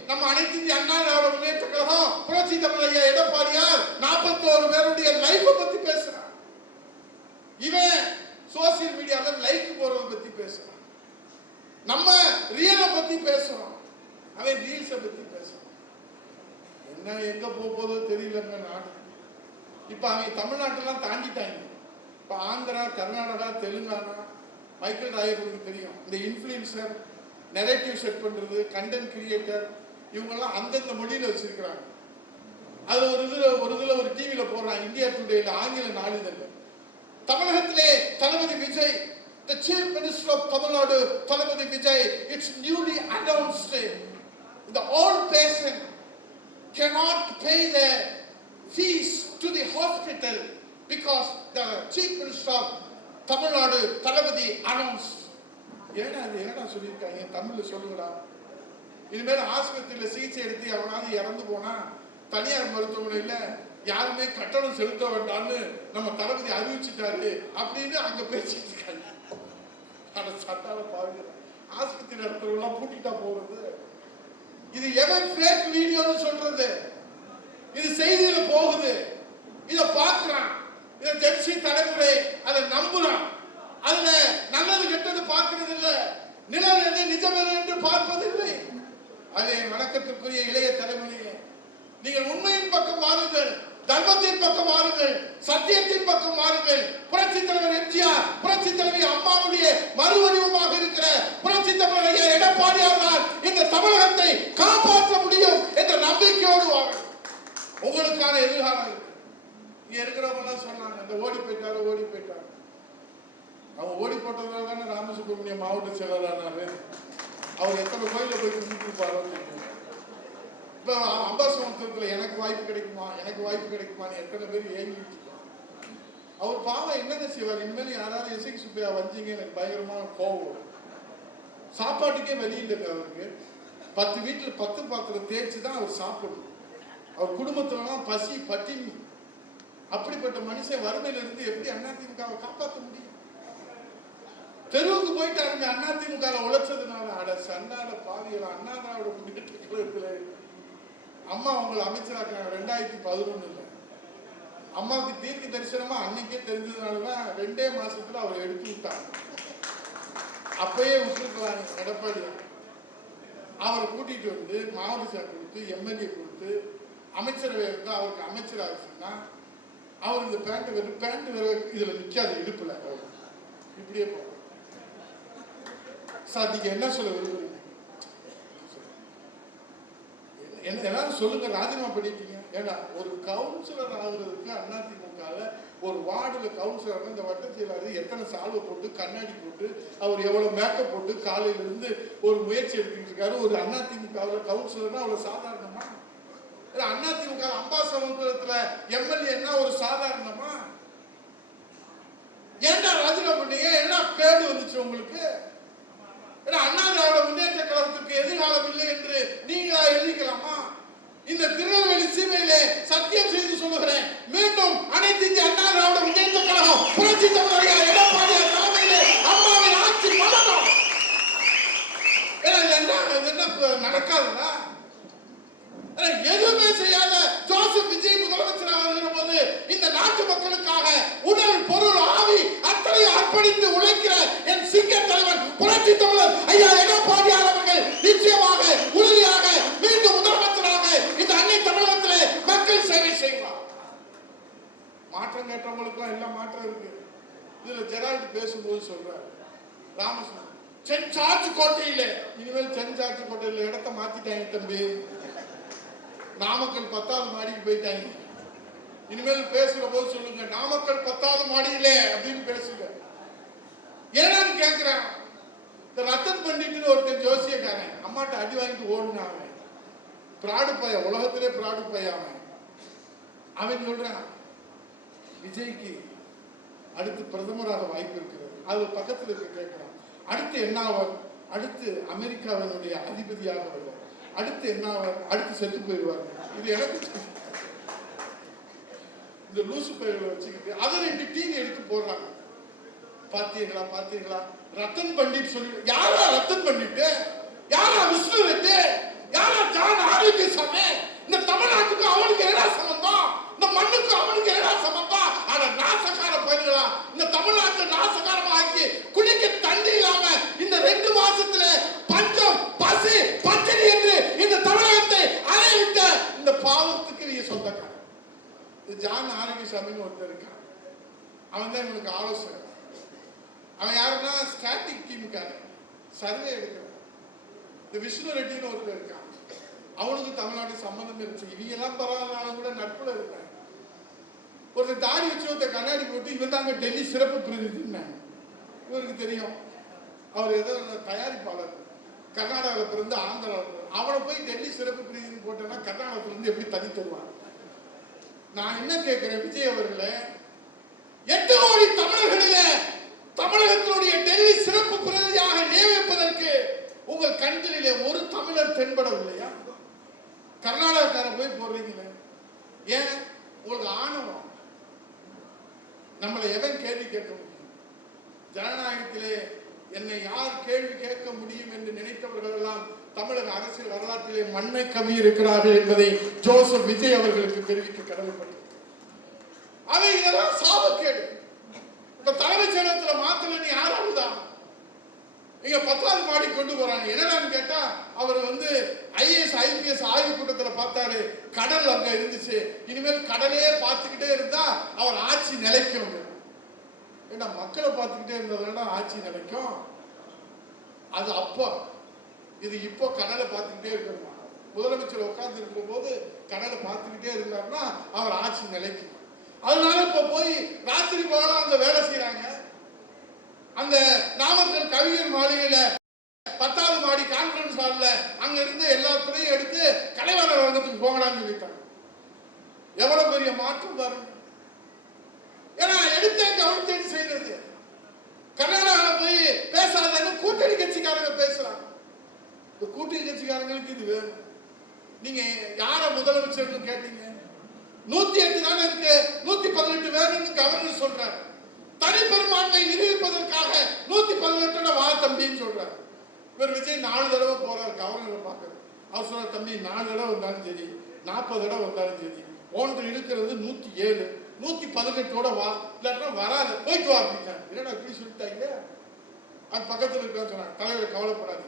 நம்ம அனைத்து இந்திய அண்ணா திராவிட முன்னேற்ற கழகம், புரட்சி தமிழர் ஐயா எடப்பாடியார் 41 பேருடைய லைஃப் பத்தி பேசுறான். இவன் சோசியல் மீடியால லைக் போறத பத்தி பேசுறான். நம்ம ரியலை பத்தி பேசுறோம், அவன் ரீல்ஸை பத்தி பேசுறான். என்ன எங்க போதோ தெரியலங்க நாடு. இப்ப அவங்க தமிழ்நாட்டெல்லாம் தாண்டிட்டாங்க. இப்ப ஆந்திரா, கர்நாடகா, தெலுங்கானா, மைக்கேல் ராயபுருக்கு தெரியும், இந்த இன்ஃப்ளூயன்சர், நெரேட்டிவ் செட் பண்றது, கண்டென்ட் கிரியேட்டர், இவங்கெல்லாம் அந்தந்த மொழியில வச்சிருக்கிறாங்க. அது ஒரு இதுல ஒரு டிவியில போடுறாங்க, இந்தியா டுடேல, ஆங்கில நாளிதழ். தமிழகத்திலே தளபதி Vijay, the chief minister of Tamil Nadu, Thalapathy Vijay, it's newly announced the old patient cannot pay the fees to the hospital because the chief minister of Tamil Nadu, Thalapathy, announced. என்னடா சொல்லியிருக்காங்க? தமிழ்ல சொல்லுங்கடா. இனிமேல் ஆஸ்பத்திரியில சிகிச்சை எடுத்து அவனாவது இறந்து போனா தனியார் மருத்துவமனையில யாருமே கட்டணம் செலுத்த வேண்டாம்னு நம்ம தளபதி அறிவிச்சுட்டாரு அப்படின்னு அங்க பேசிட்டு இருக்காங்க. சட்டால பாருங்க, ஆஸ்பத்திரி நடத்துறவங்க பூட்டிட்டா போறது. இது எவன் ஃபேக் வீடியோன்னு சொல்றது? இது செய்தியில போகுது, இத பாக்குறான், இத ஜென்சி தலைமுறை அதை நம்புறான். அதுல நல்லது கெட்டது பார்க்கிறது இல்ல, நிழல் எது நிஜம் எது என்று பார்ப்பதில்லை. அதே வணக்கத்திற்குரிய இளைய தலைமுறையே, நீங்கள் உண்மையின் பக்கம் வாருங்கள், தர்மத்தின் பக்கம் வாருங்கள், சத்தியத்தின் பக்கம் வாருங்கள். புரட்சி தலைவர் எம்ஜிஆர், புரட்சி தலைவி அம்மாவுடைய மறுவடிவமாக இருக்கிற புரட்சி தலைவர் ஐயா எடப்பாடியார் தான் இந்த தமிழகத்தை காப்பாற்ற முடியும் என்ற நம்பிக்கையோடு வாங்க. உங்களுக்கான எதிர்காலம் இங்க இருக்கிறவங்க எல்லாம் சொன்னாங்க, இந்த ஓடி போயிட்டாரு. அவன் ஓடி போட்டதுனால தானே ராமசுப்ரமணியம் மாவட்ட செயலரானாரு. அவர் எத்தனை கோயில போய் கும்பிட்டு இருப்பாரோ தெரியும். இப்ப அம்பாசமுத்திரத்துல எனக்கு வாய்ப்பு கிடைக்குமான்னு எத்தனை பேர் ஏங்கிட்டு. அவர் பாவம் என்னங்க செய்வார்? இனிமேல் யாராவது எஸ்ஐ சுப்பையா வந்தீங்க, எனக்கு பயங்கரமான கோவம். சாப்பாட்டுக்கே வழி இல்லைங்க அவருக்கு. 10 வீட்டுல 10 பாத்திரம் தேய்ச்சி தான் அவர் சாப்பிடணும். அவர் குடும்பத்துலாம் பசி பட்டினி. அப்படிப்பட்ட மனுஷன் வறுமையில இருந்து எப்படி அதிமுகவை காப்பாற்ற முடியும்? தெருவுக்கு போயிட்டாருங்க அதிமுக உழைச்சதுனால. அட சண்டால பாவியல, அண்ணா திராவிட முன்னேற்ற கழகத்துல அம்மா அவங்களை அமைச்சராக்குறாங்க 2011. அம்மாவுக்கு தீர்க்க தரிசனமா அன்னைக்கே தெரிஞ்சதுனாலதான் 2 மாசத்துல அவர் எடுத்து விட்டாங்க. அப்பயே விட்டுருக்கலாம் எடப்பாடி. அவரை கூட்டிட்டு வந்து மாவட்ட செயலர் கொடுத்து, எம்எல்ஏ கொடுத்து, அமைச்சரவை இருந்தா அவருக்கு அமைச்சர் ஆச்சுன்னா அவர் இந்த பேண்ட் வேற இதுல நிக்காது, இடுப்புல இப்படியே போகும். சார் நீங்க என்ன சொல்ல விரும்புறீங்க? எல்லாரும் சொல்லுங்க, ராஜினாமா பண்ணிட்டீங்க. ஏன்னா ஒரு கவுன்சிலர் ஆகுறதுக்கு அதிமுகல ஒரு வார்டுல கவுன்சிலர், இந்த வட்ட செயலாளர் எத்தனை சால்வை போட்டு கண்ணாடி போட்டு அவர் எவ்வளவு மேக்கப் போட்டு காலையில இருந்து ஒரு முயற்சி எடுத்துக்கிட்டு இருக்காரு. ஒரு அதிமுகவுல கவுன்சிலர்னா அவ்வளவு சாதாரணமா? அதிமுக அம்பாசமுத்திரத்துல எம்எல்ஏன்னா ஒரு சாதாரணமா? ஏன்டா ராஜினாமா பண்ணீங்க? என்ன கேடு வந்துச்சு உங்களுக்கு? அண்ணா திராவிட முன்னேற்ற கழகத்துக்கு எதிர்காலம் இல்லை என்று நீங்களா எழுதிக்கலாமா? இந்த திருநெல்வேலி சீமையிலே சத்தியம் செய்து சொல்லுகிறேன், மீண்டும் அனைத்து இந்திய அண்ணா திராவிட முன்னேற்ற கழகம் புரட்சி தலைவர் ஐயா எடப்பாடியார் தலைமையிலே அம்மாவின் ஆட்சி மலரும். என்ன நடக்காதுங்களா? எதுவுமே செய்யாத ஜோசப் விஜய் முதலமைச்சராக இருக்கிற போது இந்த நாட்டு மக்களுக்காக உடல் பொருள் ஆவி அத்தனை அர்ப்பணித்து உழைக்கிற என் சிங்க தலைவன் புரட்சி தமிழர் ஐயா எடப்பாடியார் அவர்கள் நிச்சயமாக உறுதியாக மாற்றம் கேட்டவங்களுக்குலாம் எல்லாம் மாற்றம் இருக்கு. இதுல ஜெரால்டு பேசும்போது சொல்றாரு, ராமகிருஷ்ணன் சென்ட் ஜார்ஜ் கோட்டையில, இனிமேல் சென்ட் ஜார்ஜ் கோட்டையில இடத்த மாத்திட்டாங்க தம்பி, நாமக்கல் 10வது மாடிக்கு போயிட்டாங்க. இனிமேல் பேசுற போது சொல்லுங்க நாமக்கல் 10வது மாடியில அப்படின்னு பேசுங்க. ஏன்னு கேட்கிறேன். இந்த ரத்தன் பண்டிட்னு ஒருத்தன் ஜோசியக்காரன் அம்மாட்ட அடி வாங்கிட்டு ஓடுனாங்க. பிராடு பைய, உலகத்திலே பிராடு பைய அவன் சொல்றான், விஜய்க்கு அடுத்து பிரதமராக வாய்ப்பு இருக்கிறது. அது பக்கத்தில் இருக்க கேட்கிறான், அடுத்து என்ன ஆவார்? அடுத்து அமெரிக்காவினுடைய அதிபதியாக வருவார். அடுத்து என்ன ஆவார்? அடுத்து செத்து போயிடுவார். இது எனக்கு இந்த லூசு பயிர்களை வச்சுக்கிட்டு அதை 2 டிவி எடுத்து போடுறாங்க. பாத்தீங்களா பாத்தீங்களா ரத்தன் பண்டிட் சொல்லி, யாரா ரத்தன் பண்டிட், யாரா விஷ்ணு ரெட்டி, யாரா ஜான் ஆரோக்கியசாமி? இந்த தமிழ்நாட்டுக்கு அவனுக்கு என்ன சம்பந்தம்? இந்த மண்ணுக்கு அவனுக்கு என்ன சம்பந்தம்? ஆனா நாசக்கார பயிர்களா இந்த தமிழ்நாட்டை நாசகாரமாக்கி குடிக்க தண்ணி இல்லாம இந்த 2 மாசத்துல பஞ்சம் பசி பட்டினி என்று இந்த தமிழகத்தை அலைவிட்ட இந்த பாவத்துக்கு நீங்க சொந்தக்காரன். ஜான் ஆரோக்கியசாமின்னு ஒருத்தர் இருக்கான். அவன் தான் இவனுக்கு ஆலோசனை. அவன் யாருன்னா ஸ்டாட்டிக் டீமுக்காரன், சர்வே எடுக்கிறான். இந்த விஷ்ணு ரெட்டின்னு ஒருத்தர் இருக்கான். அவனுக்கு தமிழ்நாட்டு சம்பந்தம் இருந்துச்சு. இவங்க எல்லாம் பரவாயில்ல கூட நட்புல இருக்காங்க. ஒருத்தர் தாடி வச்சு ஒருத்தர் கண்ணாடி போட்டு இவன் தாங்க டெல்லி சிறப்பு பிரதிநிதினாங்க. இவருக்கு தெரியும் அவர் ஏதோ தயாரிப்பாளர், கர்நாடகாவில் பிறந்து ஆந்திராவில். அவனை போய் டெல்லி சிறப்பு பிரதிநிதி போட்டேன்னா கர்நாடகத்துல இருந்து எப்படி தனி தருவான்? நான் என்ன கேட்கிறேன், விஜய் அவர்களே, 8 கோடி தமிழர்களிலே தமிழகத்தினுடைய டெல்லி சிறப்பு பிரதிநிதியாக நியமிப்பதற்கு உங்கள் கண்களிலே ஒரு தமிழர் தென்படவில்லையா? கர்நாடகக்கார போய் போடுறீங்களே, ஏன்? உங்களுக்கு ஆணவம். நம்மளை எவன் கேள்வி கேட்க முடியும்? ஜனநாயகத்திலே என்னை யார் கேள்வி கேட்க முடியும் என்று நினைத்தவர்கள் எல்லாம் தமிழக அரசியல் வரலாற்றிலே மண்ணை கவி இருக்கிறார்கள் என்பதை ஜோசப் விஜய் அவர்களுக்கு தெரிவிக்க கடமைப்பட்டது. அவை இதெல்லாம் சாபக்கேடு. இப்ப தலைமைச் செயலகத்துல மாத்தலன்னு யார் அழுதான்? இங்க 10வது மாடி கொண்டு போறாங்க. என்னடான்னு கேட்டா, அவர் ஐஏஎஸ் ஐபிஎஸ் ஆய்வு கூட்டத்துல பார்த்தாரு, கடல் அங்க இருந்துச்சு. இனிமேல் கடலையே பார்த்துக்கிட்டே இருந்தா அவர் ஆட்சி நிலைக்கும். ஏன்னா மக்களை பார்த்துக்கிட்டே இருந்ததுனா ஆட்சி நிலைக்கும். அது அப்போ, இது இப்போ கடலை பார்த்துக்கிட்டே இருக்கணுமா? முதலமைச்சர் உட்கார்ந்து இருக்கிற போது கடலை பார்த்துக்கிட்டே இருந்தாருன்னா அவர் ஆட்சி நிலைக்கும். அதனால இப்ப போய் ராத்திரி போகலாம் அந்த வேலை செய்யறாங்க. அந்த நாமக்கல் கவிஞர் மாளிகையில 10வது மாடி கான்ஃபரன்ஸ் ஹால்ல அங்க இருந்து எல்லா துறையும் எடுத்து கலைவாணர் அரங்கத்துக்கு போகலாம்னு சொல்லிட்டாங்க. எவ்வளவு பெரிய மாற்றம் வரும்! ஏன்னா எடுத்தேன் கவனித்தேன் செய்யறது. கர்நாடகாவில் போய் பேசாதன்னு கூட்டணி கட்சிக்காரங்க பேசுறாங்க. கூட்டணி கட்சிக்காரங்களுக்கு இது வேணும். நீங்க யார முதலமைச்சர் கேட்டீங்க? 108 தானே இருக்கு, 118 வேணும்னு கவர்னர் சொல்றாரு. தனி பெரும்பான்மை நிரூபிப்பதற்காக 118 வா தம்பின்னு சொல்றாரு. இவர் விஜய் 4 தடவை போறாரு கவர்னரை பார்க்கறது. அவர் சொல்றாரு, தம்பி 4 தடவை வந்தாலும் சரி 40 தடவை வந்தாலும் சரி, ஒன்று இருக்கிறது 107, 118 வா, இல்லாட்டா வராது, போயிட்டு வா அப்படின்னாரு. என்னடா இப்படி சொல்லிட்டாங்க? அது பக்கத்தில் இருக்கான்னு சொன்னாங்க. தலைவர் கவலைப்படாது,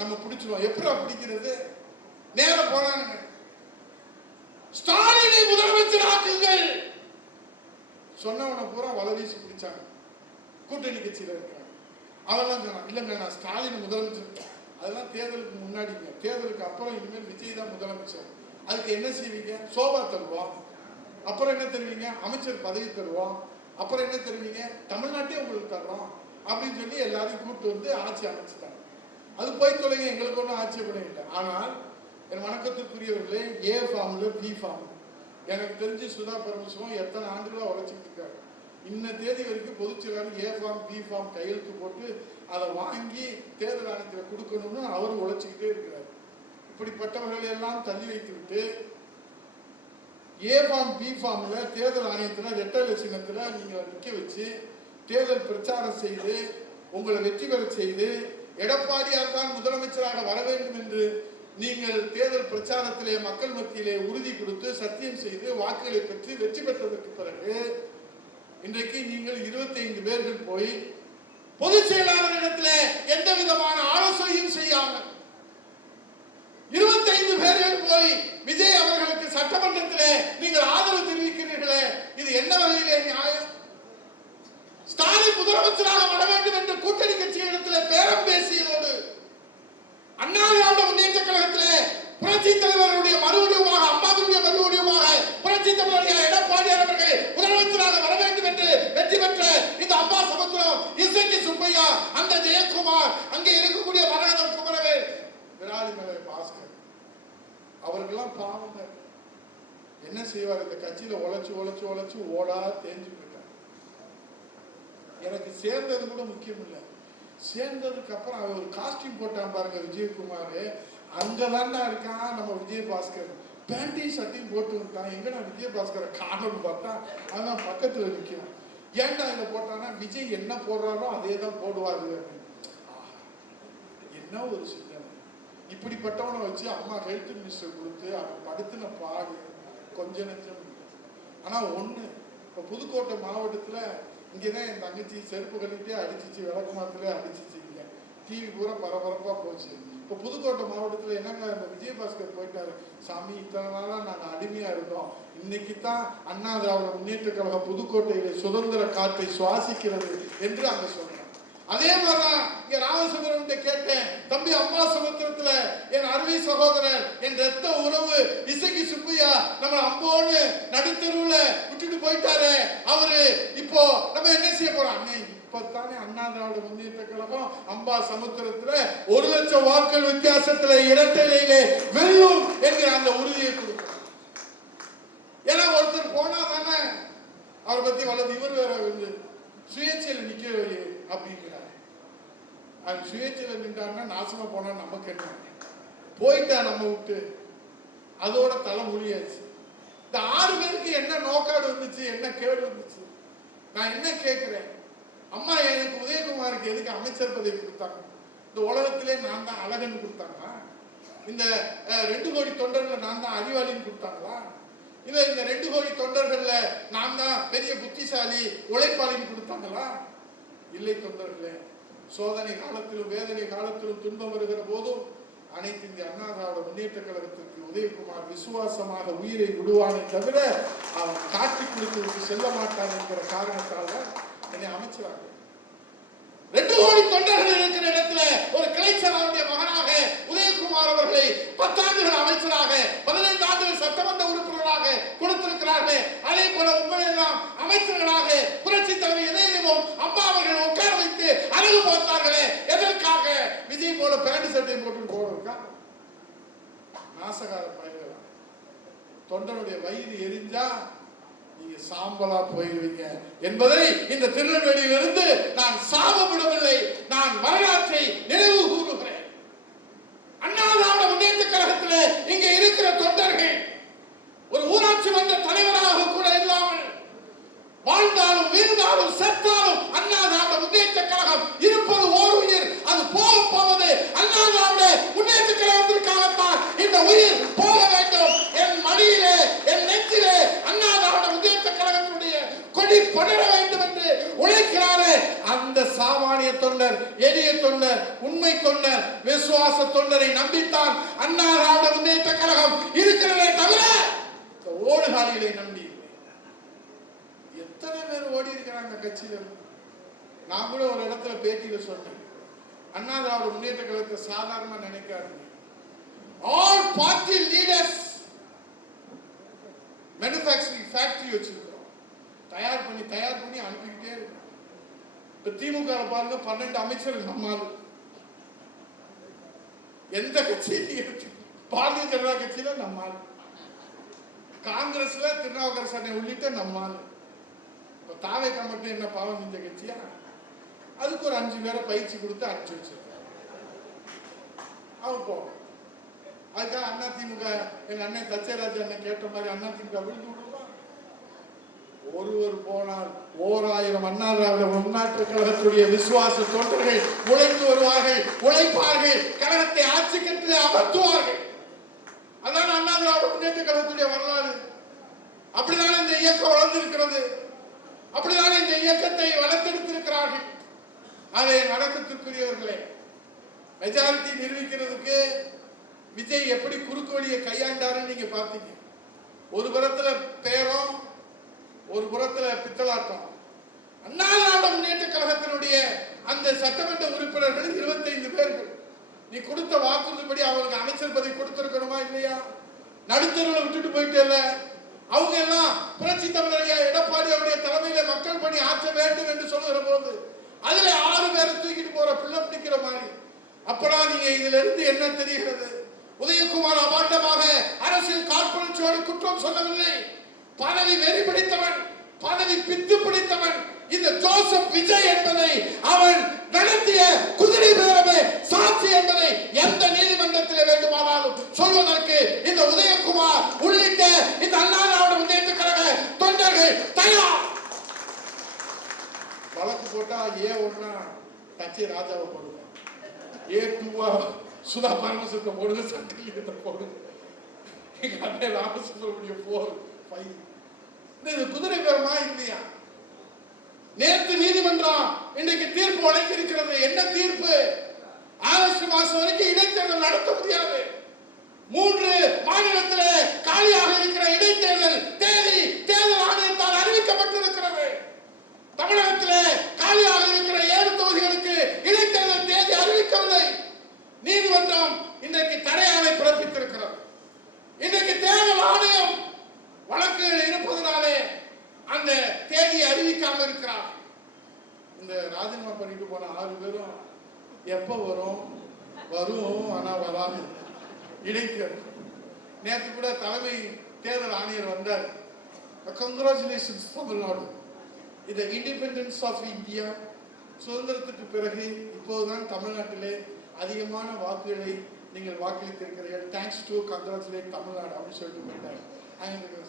நம்ம பிடிச்சிருவோம். எப்படி பிடிக்கிறது? நேர போனாங்க, ஸ்டாலினை முதலமைச்சர் ஆக்குங்கள் சொன்னவனை பூரா வலவீசி பிடிச்சாங்க. கூட்டணி கட்சியில இருக்காங்க. அவெல்லாம் சொன்னான், இல்லைங்க நான் ஸ்டாலின் முதலமைச்சர். அதெல்லாம் தேர்தலுக்கு முன்னாடிங்க. தேர்தலுக்கு அப்புறம் இனிமேல் விஜய் தான் முதலமைச்சர். அதுக்கு என்ன செய்வீங்க? சோபா தருவோம். அப்புறம் என்ன தருவீங்க? அமைச்சர் பதவி தருவோம். அப்புறம் என்ன தருவீங்க? தமிழ்நாட்டே உங்களுக்கு தர்றோம் அப்படின்னு சொல்லி எல்லாரையும் கூப்பிட்டு ஆட்சி அமைச்சுட்டாங்க. அது போய் தொலைங்க, எங்களுக்கு ஒன்றும் ஆட்சேபணம் இல்லை. ஆனால் என் வணக்கத்துக்குரியவர்களே, ஏ ஃபார்ம்ல பி ஃபார்ம், எனக்கு தெரிஞ்சு சுதா பரமசிவம் எத்தனை ஆண்டுகளா உழைச்சிட்டு இருக்காரு. இன்ன தேதி வரைக்கும் பொதுச்செயலாளர் ஏ ஃபார்ம் பி ஃபார்ம் கையெழுத்து போட்டு அதை வாங்கி தேர்தல் ஆணையத்தில் கொடுக்கணும்னு அவரும் உழைச்சிக்கிட்டே இருக்கிறார். இப்படிப்பட்டவர்களை எல்லாம் தள்ளி வைத்து விட்டு ஏ ஃபார்ம் பி ஃபார்ம்ல தேர்தல் ஆணையத்தில் ரெட்டை சின்னத்தில் நீங்க நிற்க வச்சு தேர்தல் பிரச்சாரம் செய்து உங்களை வெற்றி பெற செய்து எடப்பாடியார் தான் முதலமைச்சராக வர வேண்டும் என்று நீங்கள் தேர்தல் பிரச்சாரத்திலே மக்கள் மத்தியிலே உறுதி கொடுத்து சத்தியம் செய்து வாக்குகளை பெற்று வெற்றி பெற்றதற்கு பிறகு இன்றைக்கு நீங்கள் 25 பேர்கள் போய் பொதுச் செயலாளரிடத்தில் எந்த விதமான ஆலோசனையும் செய்யாமல் 25 பேர்கள் போய் விஜய் அவர்களுக்கு சட்டமன்றத்திலே நீங்கள் ஆதரவு தெரிவிக்கிறீர்களே, இது என்ன என்ன வகையிலே நியாயம்? ஸ்டாலின் முதலமைச்சராக வர வேண்டும் என்று கூட்டணி கட்சிகளிடத்தில் பேரம் பேசியதோடு அண்ணா திராவிட முன்னேற்ற கழகத்திலே புரட்சி தலைவருடைய மறுவடிவமாக, அம்மாவுடைய மறுவடிவமாக புரட்சி தலைவர் எடப்பாடியார் அவர்கள் முதலமைச்சராக வர வேண்டும் என்று வெற்றி பெற்ற இந்த அம்பா சமுத்திரம், இசைக்கு சுப்பையா, அந்த ஜெயக்குமார், அங்கே இருக்கக்கூடிய மரகதம் குமரவேல், விராலிமலை பாஸ்கர் அவர்களெல்லாம் பாவங்க. என்ன செய்வார்? இந்த கட்சியில உழைச்சு உழைச்சு உழைச்சு ஓடா தேஞ்சு போயிட்டார். எனக்கு சேர்ந்தது கூட முக்கியம் இல்லை. சேர்ந்ததுக்கு அப்புறம் அவர் ஒரு காஸ்டியூம் போட்டான் பாருங்க விஜயகுமார், அங்கதான்டா இருக்கான் நம்ம விஜயபாஸ்கர். பேண்டையும் ஷர்ட்டையும் போட்டு விட்டான். எங்கடா விஜயபாஸ்கரை காணோம்னு பார்த்தா அவன் பக்கத்துல நிற்கிறான். ஏன்டா இதை போட்டான்னா விஜய் என்ன போடுறாரோ அதே தான் போடுவாரு அப்படின்னு. என்ன ஒரு சிந்தனை! இப்படிப்பட்டவனை வச்சு அம்மா ஹெல்த் மினிஸ்டர் கொடுத்து அவன் படுத்தின பாடு கொஞ்ச நெஞ்சம். ஆனா ஒண்ணு, இப்ப புதுக்கோட்டை மாவட்டத்துல இங்கதான் என் தங்கச்சி செருப்பு கட்டிட்டே அடிச்சிச்சு, விளக்கு மாத்திலே அடிச்சிச்சு. இங்க டிவி பூரா பரபரப்பா போச்சு. இப்ப புதுக்கோட்டை மாவட்டத்துல என்னங்க இந்த விஜயபாஸ்கர் போயிட்டாரு. சாமி, இத்தனை நாளா நாங்க அடிமையா இருந்தோம், இன்னைக்கு தான் அண்ணா திராவிட முன்னேற்ற கழகம் புதுக்கோட்டையில சுதந்திர காற்றை சுவாசிக்கிறது என்று அங்க சொன்னாங்க. அதே மாதிரிதான் இங்க ராமசுப்ரமணியத்தை கேட்டேன். தம்பி, அம்மா சமுத்திரத்துல என் அருமை சகோதரர், என் ரத்த உறவு இசைக்கு சுப்பையா நம்ம அம்போன்னு நடுத்தருவுல விட்டுட்டு போயிட்டாரு. அவரு இப்போ நம்ம என்ன செய்ய போறோம்? இப்பதானே அண்ணா திராவிட முன்னேற்ற கழகம் அம்பா சமுத்திரத்துல 1,00,000 வாக்குகள் வித்தியாசத்துல இரட்டையிலே வெல்லும் என்கிற அந்த உறுதியை கொடுக்கும். ஏன்னா ஒருத்தர் போனா தானே அவரை பத்தி வளர்ந்து இவர் வேற வந்து சுயேட்சையில் நிக்க அப்படிங்கிறார். அது சுயேட்சையில் நின்றாருன்னா நாசமா போனா நமக்கு என்ன? போயிட்டா நம்ம விட்டு அதோட தலை மொழியாச்சு. இந்த 6 பேருக்கு என்ன நோக்காடு வந்துச்சு, என்ன கேடு வந்துச்சு? நான் என்ன கேட்கிறேன், அம்மா எனக்கு உதயகுமாருக்கு எதுக்கு அமைச்சர் பதவி கொடுத்தாங்க? இந்த உலகத்திலே நான் தான் அழகன் கொடுத்தாங்களா? இந்த 2 கோடி தொண்டர்கள் நான் தான் அறிவாளின்னு கொடுத்தாங்களா? இல்ல இந்த 2 கோடி தொண்டர்கள்ல நான் தான் பெரிய புத்திசாலி உழைப்பாளின்னு கொடுத்தாங்களா? இல்லை தொண்டர்களே. சோதனை காலத்திலும் வேதனை காலத்திலும் துன்பம் வருகிற போதும் அனைத்து இந்திய அண்ணா திராவிட முன்னேற்ற கழகத்திற்கு உதயகுமார் விசுவாசமாக உயிரை விடுவானே தவிர அவன் காட்டி கொடுத்து செல்ல மாட்டான் என்கிற காரணத்தால என்னை அமைச்சராக 2 கோடி தொண்டர்கள் இருக்கிற இடத்துல ஒரு கிளைச்சலாவுடைய மகனாக உதயகுமார் அவர்களை 10 ஆண்டுகள் அமைச்சராக 15 ஆண்டுகள் சட்டமன்ற உறுப்பினராக கொடுத்திருக்கிறார்கள். அதே போல உங்களை எல்லாம் அமைச்சர்களாக புரட்சி தலைவர் இதயமும் அம்மா அவர்கள் உட்கார வைத்து அழகு பார்த்தார்களே, எதற்காக? விஜய் போல பேண்ட் சட்டையும் போட்டு போறதுக்கா? நாசகார பயிர்களா. தொண்டனுடைய வயிறு எரிஞ்சா நீங்க சாம்பலா போயிருவீங்க என்பதை இந்த திருநெல்வேலியிலிருந்து நான் சாபமிடவில்லை, நான் வரலாற்றை நினைவு கூறுகிறேன். அண்ணா திராவிட முன்னேற்ற கழகத்திலே இங்க இருக்கிற தொண்டர்கள் ஒரு ஊராட்சி மன்ற தலைவராக கூட இல்லாமல் வாழ்ந்தாலும் வீழ்ந்தாலும் செத்தாலும் அண்ணா திராவிட முன்னேற்ற கழகம் இருப்பது ஓர் உயிர், அது போவது அண்ணா திராவிட முன்னேற்ற கழகத்திற்காகத்தான். இந்த உயிர் போக வேண்டும். என் மடியிலே என் நெஞ்சிலே அண்ணா திராவிட முன்னேற்ற கழகத்தினுடைய கொடி படர வேண்டும் என்று உழைக்கிறாரே அந்த சாமானிய தொண்டர், எளிய தொண்டர், உண்மை தொண்டர், விசுவாச தொண்டரை நம்பித்தான் அண்ணா திராவிட முன்னேற்ற கழகம் இருக்கிறதே தவிர ஓடுகாலிகளை நம்பி எத்தனை பேர் ஓடி இருக்கிறாங்க கட்சியில. நான் கூட ஒரு இடத்துல பேட்டியில சொன்னேன், அண்ணா திராவிட முன்னேற்ற கழகத்தை சாதாரணமா நினைக்காதீங்க. All party leaders manufacturing factory வச்சிருக்கோம், தயார் பண்ணி அனுப்பிக்கிட்டே இருக்கோம். இப்ப திமுக பாருங்க, 12 அமைச்சர்கள் நம்மால். எந்த கட்சியில பாரதிய ஜனதா கட்சியில நம்மால், காங்கிரஸ்ல திருநாவுக்கரசனை உள்ளிட்ட நம்மால். தாவேக்கா மட்டும் என்ன பாவம் செஞ்ச கட்சியா? அதுக்கு ஒரு 5 பேரை பயிற்சி கொடுத்து அனுப்பிச்சு வச்சிருக்காங்க. அவன் போவான். அதுக்காக அண்ணா திமுக எங்க அண்ணன் தச்சராஜ் அண்ணன் கேட்ட மாதிரி அண்ணா திமுக விழுந்து விடுவான். ஒருவர் போனால் 1000 அண்ணா திராவிட முன்னேற்ற கழகத்துடைய விசுவாச தொண்டர்கள் உழைத்து வருவார்கள், உழைப்பார்கள், கழகத்தை ஆட்சி கட்டிலே அமர்த்துவார்கள். அதான் அண்ணா திராவிட முன்னேற்ற கழகத்துடைய வரலாறு. அப்படிதான் இந்த இயக்கம் வளர்ந்திருக்கிறது, அப்படிதான் இந்த இயக்கத்தை வளர்த்தெடுத்திருக்கிறார்கள். அதை நடக்கத்திற்குரியவர்களே, மெஜாரிட்டி நிரூபிக்கிறதுக்கு விஜய் எப்படி குறுக்கு வழியை கையாண்டாருன்னு நீங்க பாத்தீங்க. ஒரு புறத்துல பேரம், ஒரு புறத்துல பித்தலாட்டம். அண்ணா திராவிட முன்னேற்ற கழகத்தினுடைய அந்த சட்டமன்ற உறுப்பினர்கள் 25 பேர்கள். நீ கொடுத்த வாக்குறுதிப்படி அவருக்கு அமைச்சர் பதவி கொடுத்திருக்கணுமா இல்லையா? நடுத்தருவில் விட்டுட்டு போயிட்டே. அவங்க எல்லாம் புரட்சி தமிழர் எடப்பாடி அவருடைய தலைமையில மக்கள் பணி ஆற்ற வேண்டும் என்று சொல்லுகிற போது அதுல 6 பேரை தூக்கிட்டு போற பிள்ளை பிடிக்கிற மாதிரி. அப்படா நீங்க இதுல இருந்து என்ன தெரிகிறது? உதயகுமார் அபாண்டமாக அரசியல் காழ்ப்புணர்ச்சியோடு குற்றம் சொல்லவில்லை. பதவி வெறி பிடித்தவன், பதவி பித்து பிடித்தவன் இந்த ஜோசப் விஜய் என்பதை அவன் நடத்திய குதிரை பேரமே சாட்சி என்பதை எந்த நீதிமன்றத்தில் வேண்டுமானாலும் சொல்வதற்கு இந்த உதயகுமார் உள்ளிட்ட இந்த அண்ணா திராவிட முன்னேற்ற கழக தொண்டர்கள் தயார். வழக்கு போட்டா A1 தச்சை ராஜாவை போடுங்க, A2 சுதா பரமசிவத்தை போடுங்க, சங்கரலிங்கத்தை போடுங்க, எங்க அண்ணன் ராமசுப்ரமணியம் 4, 5. இது குதிரை பேரமா இல்லையா? நேற்று நீதிமன்றம் இன்றைக்கு தீர்ப்பு வழங்கி இருக்கிறது. என்ன தீர்ப்பு? ஆகஸ்ட் மாசம் வரைக்கும் இடைத்தேர்தல் நடத்த முடியாது. 3 மாநிலத்திலே காலியாக இருக்கிற இடைத்தேர்தல் தேதி தேர்தல் ஆணையத்தால் அறிவிக்கப்பட்டிருக்கிறது. தமிழகத்திலே காலியாக இருக்கிற 7 தொகுதிகளுக்கு இடைத்தேர்தல் தேதி அறிவிக்கவில்லை. நீதிமன்றம் இன்றைக்கு தடையாணை பிறப்பித்திருக்கிறது. இன்றைக்கு தேர்தல் ஆணையம் வழக்குகள் இருப்பதனாலே அந்த தேதியை அறிவிக்காம இருக்கிறார். இந்த ராஜினாமா பண்ணிட்டு போன 6 பேரும் எப்ப வரும்? ஆனா வராது. இடைத்தேர்தல் நேற்று கூட தலைமை தேர்தல் ஆணையர் வந்தார். கங்க்ராச்சுலேஷன்ஸ் தமிழ்நாடு, இந்த இண்டிபெண்டன்ஸ் ஆஃப் இந்தியா, சுதந்திரத்துக்கு பிறகு இப்போதுதான் தமிழ்நாட்டிலே அதிகமான வாக்குகளை நீங்கள் வாக்களித்திருக்கிறீர்கள். தேங்க்ஸ் டு கங்க்ராச்சுலேட் தமிழ்நாடு அப்படின்னு சொல்லிட்டு போயிட்டார்.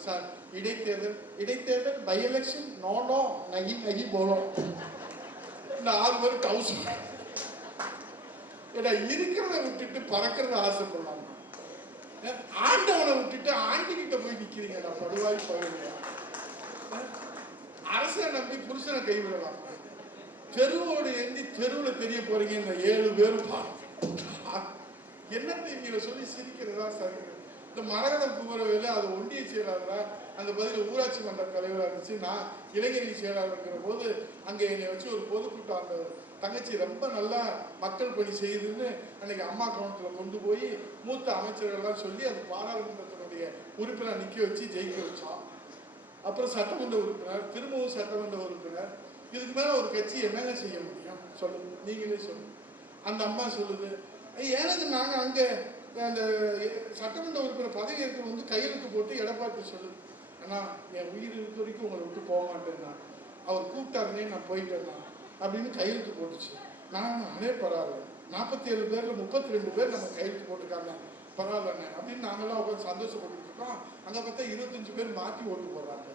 சார் இடைத்தேர்தல் பை எலெக்ஷன் நோ நகி போலும். இந்த 6 பேரும் டவுஸ் இருக்கிறத விட்டுட்டு பறக்கிறத ஆசைப்படலாம். ஆண்டவனை விட்டுட்டு ஆண்டிகிட்ட போய் நிக்கிறீங்க. நான் படுவாய் போயிடுவேன். அரசனை நம்பி புருஷனை கைவிடலாம். தெருவோடு எழுந்தி தெருவில் தெரிய போறீங்க. இந்த 7 பேரும் என்ன நீங்க சொல்லி சிரிக்கிறதா சரி. இந்த மரகதம் குமரவேலு அது ஒன்றிய செயலாளரா, அந்த பதில் ஊராட்சி மன்ற தலைவராக இருந்துச்சு. நான் இளைஞரணி செயலாளர் இருக்கிற போது அங்கே என்னை வச்சு ஒரு பொதுக்கூட்டம், அந்த தங்கச்சி ரொம்ப நல்லா மக்கள் பணி செய்யுதுன்னு அன்னைக்கு அம்மா கவுண்டத்தில் கொண்டு போய் மூத்த அமைச்சர்கள்லாம் சொல்லி அது பாராளுமன்றத்தினுடைய உறுப்பினர் நிற்க வச்சு ஜெயிக்க வச்சோம். அப்புறம் சட்டமன்ற உறுப்பினர், திரும்பவும் சட்டமன்ற உறுப்பினர். இதுக்கு மேல ஒரு கட்சி என்னங்க செய்ய முடியும் சொல்லுங்க, நீங்களே சொல்லுங்க. அந்த அம்மா சொல்லுது, ஏனது நாங்க அங்க அந்த சட்டமன்ற உறுப்பினர் பதவி இருக்கிற வந்து கையெழுத்து போட்டு எடப்பாடி சொல்லுது, ஆனா என் உயிர் இருக்க வரைக்கும் உங்களை விட்டு போக மாட்டேன்னா, அவர் கூப்பிட்டாருன்னே நான் போயிட்டேன்னா அப்படின்னு கையெழுத்து போட்டுச்சு. நானே பரவாயில்ல, 47 பேர்ல 32 பேர் நம்ம கையெழுத்து போட்டுருக்காங்க, பரவாயில்லண்ணே அப்படின்னு நாங்களாம் உட்காந்து சந்தோஷப்பட்டு இருக்கோம். அங்க பார்த்தா 25 பேர் மாற்றி ஓட்டு போடுறாங்க.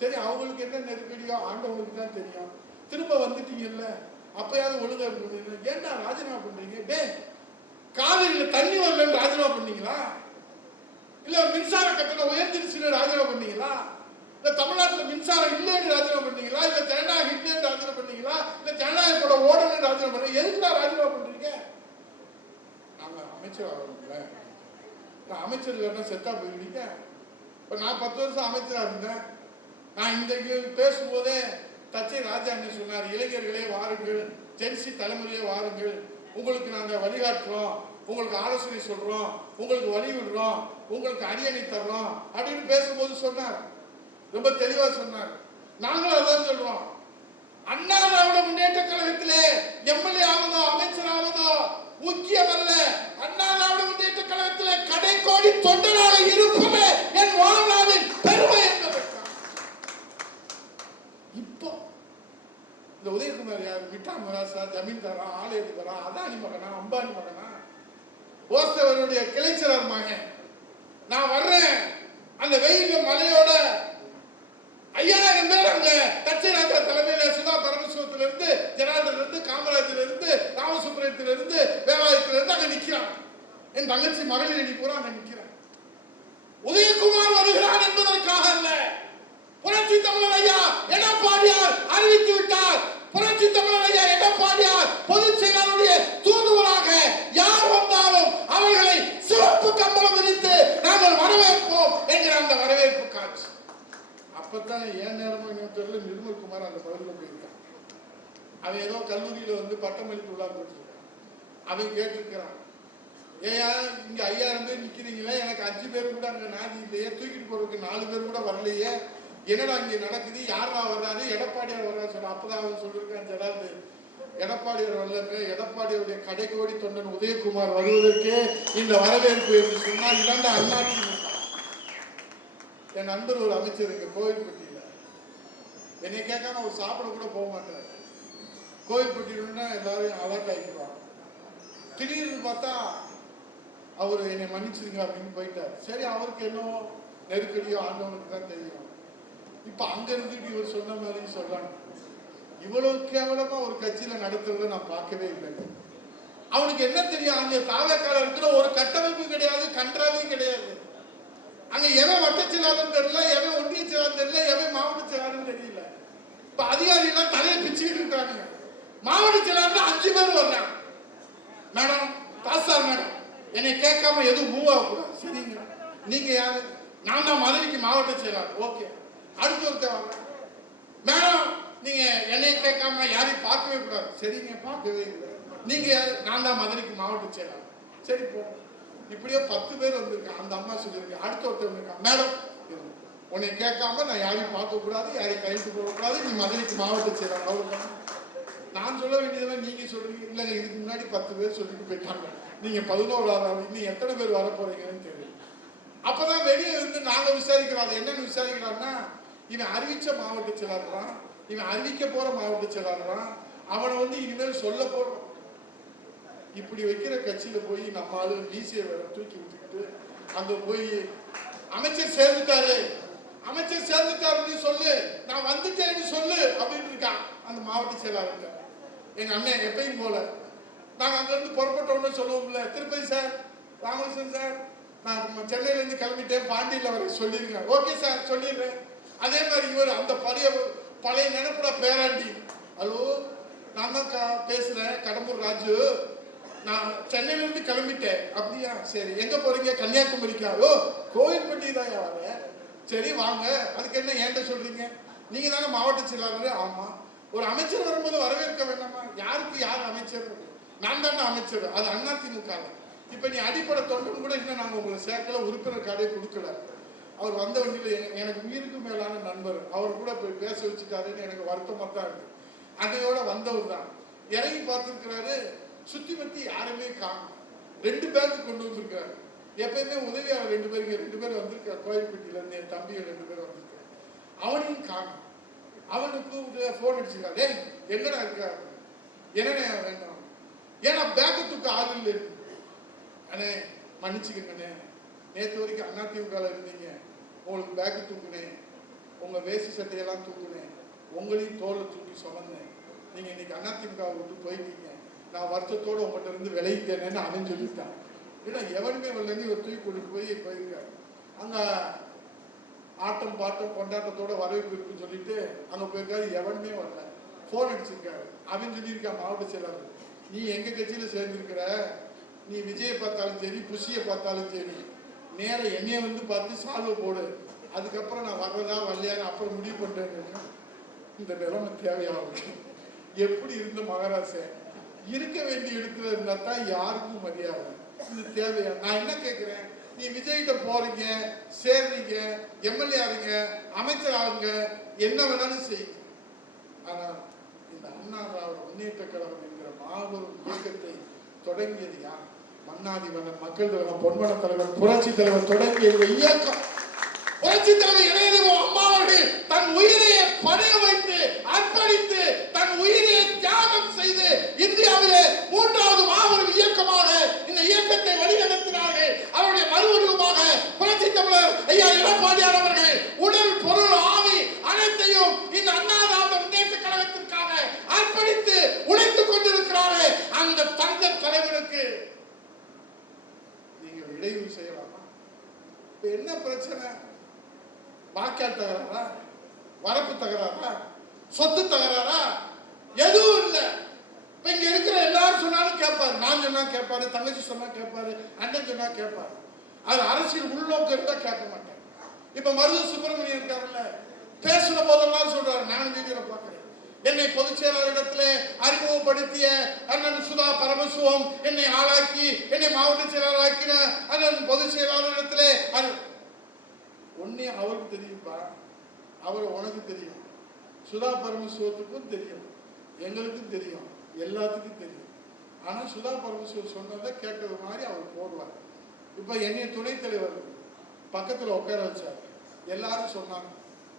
சரி, அவங்களுக்கு என்ன நெருக்கடியோ ஆண்டவங்களுக்கு தான் தெரியும். திரும்ப வந்துட்டீங்கல்ல, அப்பயாவது ஒழுங்கா இருக்கு. ஏன்டா ராஜினாமா பண்றீங்க? டே, காவிரியில தண்ணி வரலன்னு ராஜினாமா பண்ணீங்களா? இல்ல மின்சார கட்டணம் உயர்ந்துருச்சுன்னு ராஜினாமா பண்ணீங்களா? இல்ல தமிழ்நாட்டில் மின்சாரம் இல்லைன்னு ராஜினாமா பண்ணீங்களா? இல்ல ஜனநாயகம் இல்லைன்னு ராஜினாமா பண்ணீங்களா? இல்ல ஜனநாயகத்தோட ஓடணும்னு ராஜினாமா பண்ணீங்க? எதுக்குடா ராஜினாமா பண்றீங்க? நாங்க அமைச்சர் ஆகணும்ல, நான் அமைச்சர் இல்லைன்னா செத்தா போயிடுவீங்க. இப்ப நான் 10 வருஷம் அமைச்சரா இருந்தேன். நான் இன்றைக்கு பேசும்போதே தச்சை ராஜா என்ன சொன்னார், இளைஞர்களே வாருங்கள், ஜென்சி தலைமுறையே வாருங்கள், உங்களுக்கு நாங்க வழிகாட்டுறோம், உங்களுக்கு ஆலோசனை சொல்றோம், உங்களுக்கு வழி விடுறோம், உங்களுக்கு அரியணை தர்றோம் அப்படின்னு பேசும்போது சொன்னார். ரொம்ப தெளிவா சொன்னார். நாங்களும் அதான் சொல்றோம். அண்ணா திராவிட முன்னேற்ற கழகத்திலே எம்எல்ஏ ஆவதோ அமைச்சர் ஆவதோ முக்கியம் அல்ல. அண்ணா திராவிட முன்னேற்ற கழகத்திலே கடைக்கோடி தொண்டனாக இருப்பது என் வாழ்நாளின் பெருமை என்பது. இப்போ இந்த உதயகுமார் யார்? மிட்டா மராசா, ஜமீன்தாரா, ஆலயத்துக்காரா, அதானி மகனா, அம்பானி மகனா, ஓஸ்தவருடைய கிளைச்சலர் மகன்? நான் வர்றேன் அந்த வெயில மலையோட 5000 பேர் அங்க தச்சை ராஜா தலைமையில சுதா பரமசிவத்துல இருந்து, ஜனார்தன்ல இருந்து, காமராஜ்ல இருந்து, ராமசுப்ரமணியத்துல இருந்து, வேலாயத்துல இருந்து அங்க நிக்கிறான். என் தங்கச்சி மகளிர் அணி பூரா அங்க நிக்கிறான். உதயகுமார் வருகிறான் என்பதற்காக அல்ல. புரட்சி தமிழர் ஐயா எடப்பாடியார் அறிவித்து விட்டார். புரட்சி தமிழர் ஐயா எடப்பாடியார் பொதுச் செயலாளருடைய தூதுவராக யார் வந்தாலும் அவர்களை சிவப்பு கம்பளம் விரித்து நாங்கள் வரவேற்போம் என்கிற அந்த வரவேற்பு காட்சி. அப்பதான் ஏன் நேரமும் இன்னும் தெரியல, நிர்மல் குமார் அந்த பகுதியில் போயிருக்கான். அவன் ஏதோ கல்லூரியில வந்து பட்டமளிப்பு விழா போட்டுருக்கான். அவன் கேட்டிருக்கிறான், ஏயா இங்க 5000 பேர் நிக்கிறீங்களே, எனக்கு 5 பேர் கூட அங்க நாதி இல்லையே, தூக்கிட்டு போறதுக்கு 4 பேர் கூட வரலையே, என்னடா இங்க நடக்குது, யாரா வர்றாரு, எடப்பாடியார் வர்றாரு சொல்ல. அப்பதான் அவன் சொல்லியிருக்கான், ஜனார்து எடப்பாடியார் வரலங்க, எடப்பாடியுடைய கடைக்கோடி தொண்டன் உதயகுமார் வருவதற்கே இந்த வரவேற்பு என்று சொன்னால் இதாண்ட அண்ணாதிமுக. என் நண்பர் ஒரு அமைச்சர் இங்க கோவில்பட்டியில என்னை கேட்காம அவர் சாப்பிட கூட போக மாட்டார். கோவில்பட்டியில எல்லாரும் அலர்ட் ஆகிடுவாங்க. திடீர்னு பார்த்தா அவர் என்னை மன்னிச்சிருங்க அப்படின்னு போயிட்டார். சரி, அவருக்கு என்ன நெருக்கடியோ ஆண்டவனுக்கு தான் தெரியும். இப்ப அங்க இருந்துட்டு இவர் சொன்ன மாதிரி சொல்றாங்க. இவ்வளவு கேவலமா ஒரு கட்சியில நடத்துறத நான் பார்க்கவே இல்லைங்க. அவனுக்கு என்ன தெரியும், அங்க தாவேக்கால இருக்கிற ஒரு கட்டமைப்பு கிடையாது, கன்றாவையும் கிடையாது. அங்க எவன் வட்ட செயலாளர் தெரியல, எவன் ஒன்றிய செயலாளர் தெரியல, எவன் மாவட்ட செயலாளர் தெரியல. இப்ப அதிகாரி எல்லாம் தலையை பிச்சுக்கிட்டு இருக்காங்க. மாவட்ட செயலாளர் 5 பேர் வர்றாங்க. மேடம், தாசார் மேடம், என்னை கேட்காம எதுவும் மூவ் ஆகக்கூடாது. சரிங்க, நீங்க யாரு? நான் தான் மதுரைக்கு மாவட்ட செயலாளர். ஓகே. அடுத்து ஒருத்தர் வாங்க. மேடம், நீங்க என்னை கேட்காம யாரையும் பார்க்கவே கூடாது. சரிங்க, பார்க்கவே இல்லை. நீங்க யாரு? நான் தான் மதுரைக்கு மாவட்ட செயலாளர். சரி, போ. இப்படியே 10 பேர் வந்திருக்காங்க. அந்த அம்மா சொல்லியிருக்கேன். அடுத்த ஒருத்தர் வந்திருக்காங்க. மேடம், உன்னை கேட்காம நான் யாரையும் பார்க்க கூடாது, யாரையும் கையெழுத்து போடக்கூடாது, நீ மதுரைக்கு மாவட்ட செயலாளர். அவ்வளவுதான். நான் சொல்ல வேண்டியதெல்லாம் நீங்க சொல்றீங்க. இல்லைங்க, இதுக்கு முன்னாடி 10 பேர் சொல்லிட்டு போயிட்டாங்க. நீங்க 11ஆவது, இன்னும் எத்தனை பேர் வர போறீங்கன்னு தெரியும். அப்பதான் வெளியே இருந்து நாங்க விசாரிக்கிறோம். அது என்னன்னு விசாரிக்கிறான்னா, இவன் அறிவிச்ச மாவட்ட செயலாளர், இவன் அறிவிக்க போற மாவட்ட செயலாளர், அவனை வந்து இனிமேல் சொல்ல போறோம். இப்படி வைக்கிற கட்சியில போய் நம்ம ஆளு டிசியை வேற தூக்கி விட்டுக்கிட்டு அங்க போய் அமைச்சர் சேர்ந்துட்டாரு, அமைச்சர் சேர்ந்துட்டாருன்னு சொல்லு, நான் வந்துட்டேன்னு சொல்லு அப்படின்னு இருக்கான் அந்த மாவட்ட செயலாளர். எங்க அண்ணன் எப்பயும் போல நாங்க அங்க இருந்து புறப்பட்டோம்னு சொல்லுவோம்ல, திருப்பதி சார், ராமகிருஷ்ணன் சார், நான் சென்னையில இருந்து கிளம்பிட்டேன், பாண்டியில வர சொல்லிருங்க. ஓகே சார், சொல்லிடுறேன். அதே மாதிரி இவர் அந்த பழைய நினைப்புட பேராண்டி, ஹலோ நான் தான் பேசுறேன், கடம்பூர் ராஜு, நான் சென்னையில இருந்து கிளம்பிட்டேன். அப்படியா, சரி, எங்க போறீங்க? கன்னியாகுமரிக்கா? ஓ, கோவில்பட்டி தான் வர. சரி வாங்க, அதுக்கு என்ன ஏன்ட்ட சொல்றீங்க? நீங்க தானே மாவட்ட செயலாளர். ஆமா. ஒரு அமைச்சர் வரும்போது வரவேற்க வேண்டாமா? யாருக்கு யார் அமைச்சர்? நான் தானே அமைச்சர். அது அதிமுக. இப்ப நீ அடிப்படை தொண்டன் கூட இன்னும் நாங்க உங்களை சேர்க்கல, உறுப்பினர் கார்டே கொடுக்கல. அவர் வந்த வண்டியில எனக்கு உயிருக்கு மேலான நண்பர், அவர் கூட போய் பேச வச்சுட்டாருன்னு எனக்கு வருத்தமா தான் இருக்கு. அதையோட வந்தவர் தான் இறங்கி பார்த்துருக்கிறாரு. சுத்தி பத்தி யாருமே காணும். 2 பேருக்கு கொண்டு வந்திருக்காரு. எப்பயுமே உதவியாளர் 2 பேர் வந்திருக்காரு. கோயில்பட்டியில இருந்து என் தம்பியை 2 பேர் வந்திருக்காரு. அவனையும் காணும். அவனுக்கு போன் அடிச்சிருக்காரு. எங்கடா இருக்காரு? என்னண்ணே வேண்டாம்? ஏன்னா பேக்கு தூக்க ஆள் இல்லை. அண்ணே மன்னிச்சுக்கங்கண்ணே, நேற்று வரைக்கும் அதிமுக இருந்தீங்க, உங்களுக்கு பேக்கு தூக்குனேன், உங்க வேசி சட்டையெல்லாம் தூக்குனேன், உங்களையும் தோலை தூக்கி சுமந்தேன், நீங்க இன்னைக்கு அதிமுக விட்டு போயிட்டீங்க, நான் வருத்தத்தோடு உங்கள்கிட்ட இருந்து விளையிட்டேன்னு அவன் சொல்லிட்டான். ஏன்னா எவனுமே வரலன்னு இவர் தூக்கி கொண்டு போயிருக்காரு. அங்க ஆட்டம் பாட்டம் கொண்டாட்டத்தோட வரவேற்பு இருக்குன்னு சொல்லிட்டு அங்க போயிருக்காரு. எவனுமே வரல. போன் அடிச்சிருக்காரு. அவன் சொல்லியிருக்கான் மாவட்ட செயலாளர், நீ எங்க கட்சியில சேர்ந்திருக்கிற, நீ விஜயை பார்த்தாலும் சரி, புஷியை பார்த்தாலும் சரி, நேர என்னைய வந்து பார்த்து சால்வை போடு, அதுக்கப்புறம் நான் வர்றதா வரலையான்னு அப்புறம் முடிவு பண்றேன்னு. இந்த நிலைமை தேவையாகும். எப்படி இருந்த மகாராஷ்டிரா இருக்க வேண்டிய இடத்துல இருந்தா தான் யாருக்கும் மரியாதை. இது தேவையா? நான் என்ன கேட்கிறேன், நீ விஜய்கிட்ட போறீங்க, சேர்றீங்க, எம்எல்ஏ ஆகுங்க, அமைச்சர் ஆகுங்க, என்ன வேணாலும் செய்யுங்க. ஆனா இந்த அண்ணா திராவிட முன்னேற்ற கழகம் என்கிற மாபெரும் இயக்கத்தை தொடங்கியது யார்? மன்னாதிமன்றம் மக்கள் தலைவர் பொன்மன தலைவர் புரட்சி தலைவர் தொடங்கிய இயக்கம். புரட்சி தலைவர் இளைஞர் அம்மா அவர்கள் தன் உயிரையை பணைய வைத்து அர்ப்பணித்து தன் உயிரை தியாகம் செய்து இந்தியாவிலே 3வது மாபெரும் இயக்கமாக இந்த இயக்கத்தை வழிநடத்தினார்கள். அவருடைய மறுவடிவமாக புரட்சி தமிழர் ஐயா எடப்பாடியார் அவர்கள் உடல் பொருள் ஆவி அனைத்தையும் இந்த அண்ணா திராவிட முன்னேற்ற கழகத்திற்காக அர்ப்பணித்து உழைத்துக் கொண்டிருக்கிறார்கள். அந்த தந்த தலைவருக்கு நீங்கள் இடையூறு செய்யலாமா? இப்ப என்ன பிரச்சனை? வாக்காளர் தகராறா, வரப்பு தகராறா, சொத்து தகராறா? எதுவும் இல்லை. இப்ப இங்க இருக்கிற எல்லாரும் சொன்னாலும் கேட்பாரு, நான் சொன்னா கேட்பாரு, தங்கச்சி சொன்னா கேட்பாரு, அண்ணன் சொன்னா கேட்பாரு. அது அரசியல் உள்நோக்கம் இருந்தா கேட்க மாட்டேன். இப்ப மருது சுப்பிரமணியன் இருக்காருல்ல, பேசுற போதெல்லாம் சொல்றாரு, நான் வீடியோல பார்க்கிறேன். என்னை பொதுச் செயலாளரிடத்திலே அறிமுகப்படுத்திய அண்ணன் சுதா பரமசிவம் என்னை ஆளாக்கி என்னை மாவட்ட செயலாளராக்கின அண்ணன் பொதுச் செயலாளரிடத்திலே ஒன்னே அவருக்கு தெரியும்பா, அவர் உனக்கு தெரியும், சுதா பரமசிவத்துக்கும் தெரியும், எங்களுக்கும் தெரியும், எல்லாத்துக்கும் தெரியும். ஆனா சுதா பரமசிவம் சொன்னதை கேட்டது மாதிரி அவர் போடுவார். இப்ப என்னைய துணைத் தலைவர் பக்கத்துல உட்கார வச்சார். எல்லாரும் சொன்னாங்க,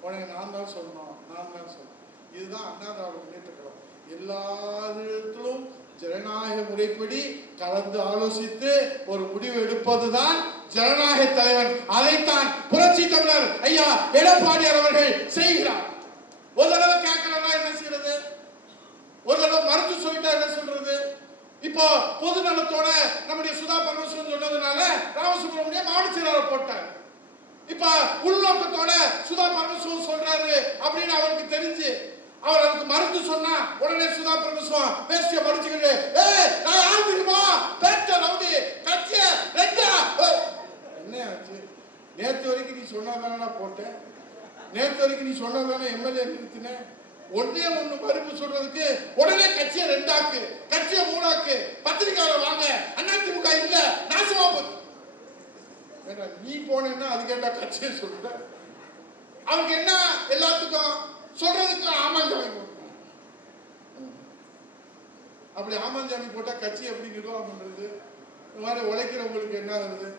உனக்கு நான் தான் சொன்னோம், நான் தான் சொன்னோம். இதுதான் அண்ணா திராவிட முன்னேற்ற கழகம். எல்லாத்திலும் ஜனநாயக முறைப்படி கலந்து ஆலோசித்து ஒரு முடிவு எடுப்பதுதான் ஜனநாயக தலைவன். அதைத்தான் புரட்சி தமிழர் ஐயா எடப்பாடியார் அவர்கள் செய்கிறார். ஒரு தடவை கேட்கலன்னா என்ன செய்யறது? ஒரு தடவை மறுத்து சொல்லிட்டா என்ன சொல்றது? இப்போ பொது நலத்தோட நம்முடைய சுதா பரமசிவம் சொன்னதுனால ராமசுப்ரமணியம் மாவட்ட செயலாளர் போட்டார். இப்ப உள்நோக்கத்தோட சுதா பரமசிவம் சொல்றாரு அப்படின்னு அவருக்கு தெரிஞ்சு அவர் அதுக்கு மறுத்து சொன்னா உடனே சுதா பரமசிவம் பேசிய படிச்சுக்கிட்டு நான் யாரு தெரியுமா பேட்ட ரவுடி கட்சிய ரெண்டா என்ன ஆச்சு? நேற்று வரைக்கும் நீ சொன்னதானே போட்டேன், நேற்று வரைக்கும் நீ சொன்னதானே எம்எல்ஏ நிறுத்தினேன். ஒன்னே ஒண்ணு மறுப்பு சொல்றதுக்கு உடனே கட்சியை ரெண்டாக்கு, கட்சியை மூணாக்கு, பத்திரிக்கையாளர் வாங்க, அதிமுக இல்ல நாசமா போச்சு. நீ போனேன்னா அதுக்கேண்டா கட்சியை சொல்ற? அவருக்கு என்ன எல்லாத்துக்கும் சொல்றதுக்கு ஆமாஞ்சாமி போட்டான். அப்படி ஆமாஞ்சாமி போட்டா கட்சி எப்படி நிர்வாகம் பண்றது? இந்த மாதிரி உழைக்கிறவங்களுக்கு என்ன ஆகுது?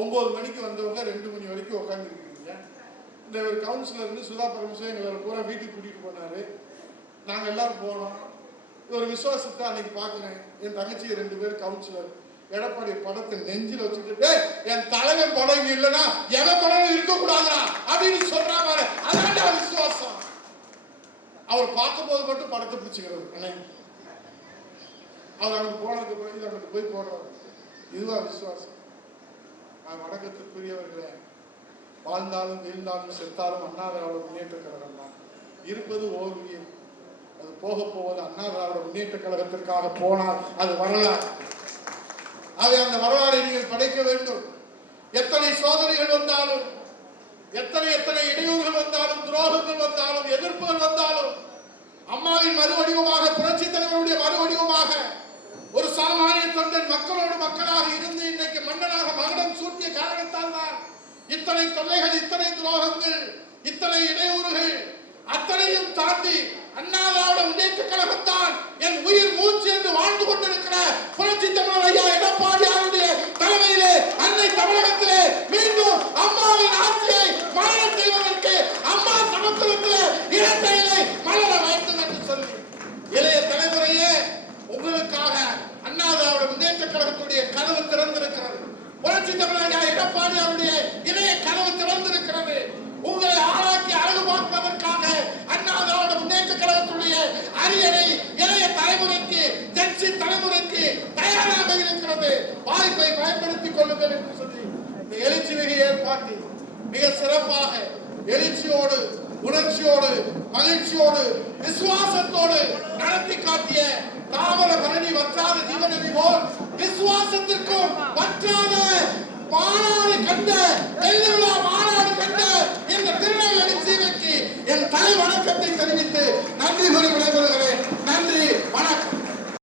9 மணிக்கு வந்தவங்க 2 மணி வரைக்கும் உட்கார்ந்து இருக்கீங்க. இந்த ஒரு கவுன்சிலர் இருந்து சுதா பரமசிவம் எங்களை பூரா வீட்டுக்கு கூட்டிட்டு போனாரு. நாங்க எல்லாரும் போனோம். ஒரு விசுவாசத்தை அன்னைக்கு பாக்குறேன். என் தங்கச்சி 2 பேர் கவுன்சிலர் எடப்பாடி படத்தை நெஞ்சில வச்சுக்கிட்டு என் தலைவன் படம் இங்க இல்லைன்னா எவன் படம் இருக்க கூடாதா அப்படின்னு சொல்றாங்க. அதான் விசுவாசம். அவர் பார்க்கும் போது மட்டும் படத்தை பிடிச்சுக்கிறது. அவர் அங்க போனதுக்கு போய் அங்கிட்டு போய் போடுறாரு. இதுவா விசுவாசம்? வணக்கத்திற்குரியவர்களே, வாழ்ந்தாலும் வீழ்ந்தாலும் செத்தாலும் அண்ணா திராவிட முன்னேற்ற கழகம் தான். இருப்பது ஓர் உயிர், அது போக போவது அண்ணா திராவிட முன்னேற்ற கழகத்திற்காக போனால் அது வரலாறு. ஆகவே அந்த வரலாறை நீங்கள் படைக்க வேண்டும். எத்தனை சோதனைகள் வந்தாலும், எத்தனை இடையூறுகள் வந்தாலும், துரோகங்கள் வந்தாலும், எதிர்ப்புகள் வந்தாலும், அம்மாவின் மறுவடிவமாக, புரட்சி தலைவருடைய மறுவடிவமாக ஒரு சாமானிய தொண்டன் மக்களோடு மக்களாக இருந்து இன்றைக்கு மன்னனாக மகுடம் சூட்டிய காரணத்தால் தான் இத்தனை தொல்லைகள், இத்தனை துரோகங்கள், இத்தனை இடையூறுகள் அத்தனையும் தாண்டி அண்ணா திராவிட முன்னேற்ற கழகத்தான் என் உயிர் மூச்சு என்று வாழ்ந்து கொண்டிருக்கிற புரட்சி தமிழர் ஐயா எடப்பாடியாருடைய தலைமையிலே அன்னை தமிழகத்திலே மீண்டும் அம்மாவின் ஆட்சியை மலர செய்வதற்கு அம்மா சமத்துவத்திலே இரட்டை இலை மலர வேண்டும் என்று சொல்லி இளைய தலைமுறையே உங்களுக்காக அண்ணா திராவிட முன்னேற்ற கழகத்துடைய கதவு திறந்திருக்கிறது. புரட்சி தமிழர் ஐயா எடப்பாடியாருடைய இளைய கதவு திறந்திருக்கிறது. உங்களை ஆளாக்கி அழகு பார்ப்பதற்காக அண்ணா திராவிட முன்னேற்ற கழகத்துடைய அரியணை இளைய தலைமுறைக்கு, ஜென்சி தலைமுறைக்கு தயாராக இருக்கிறது. வாய்ப்பை பயன்படுத்திக் கொள்ளுங்கள் என்று சொல்லி இந்த எழுச்சி மிகு ஏற்பாட்டில் மிக சிறப்பாக எழுச்சியோடு, உணர்ச்சியோடு, மகிழ்ச்சியோடு, விசுவாசத்தோடு நடத்தி காட்டிய தாமர பரணி வற்றாத ஜீவநதி போல் விசுவாசத்திற்கும் வற்றாத மாநாடு கண்ட வெள்ளிவிழா மாநாடு கண்ட இந்த திருநெல்வேலி சீமைக்கு என் தலை வணக்கத்தை தெரிவித்து நன்றி கூறுகிறேன்.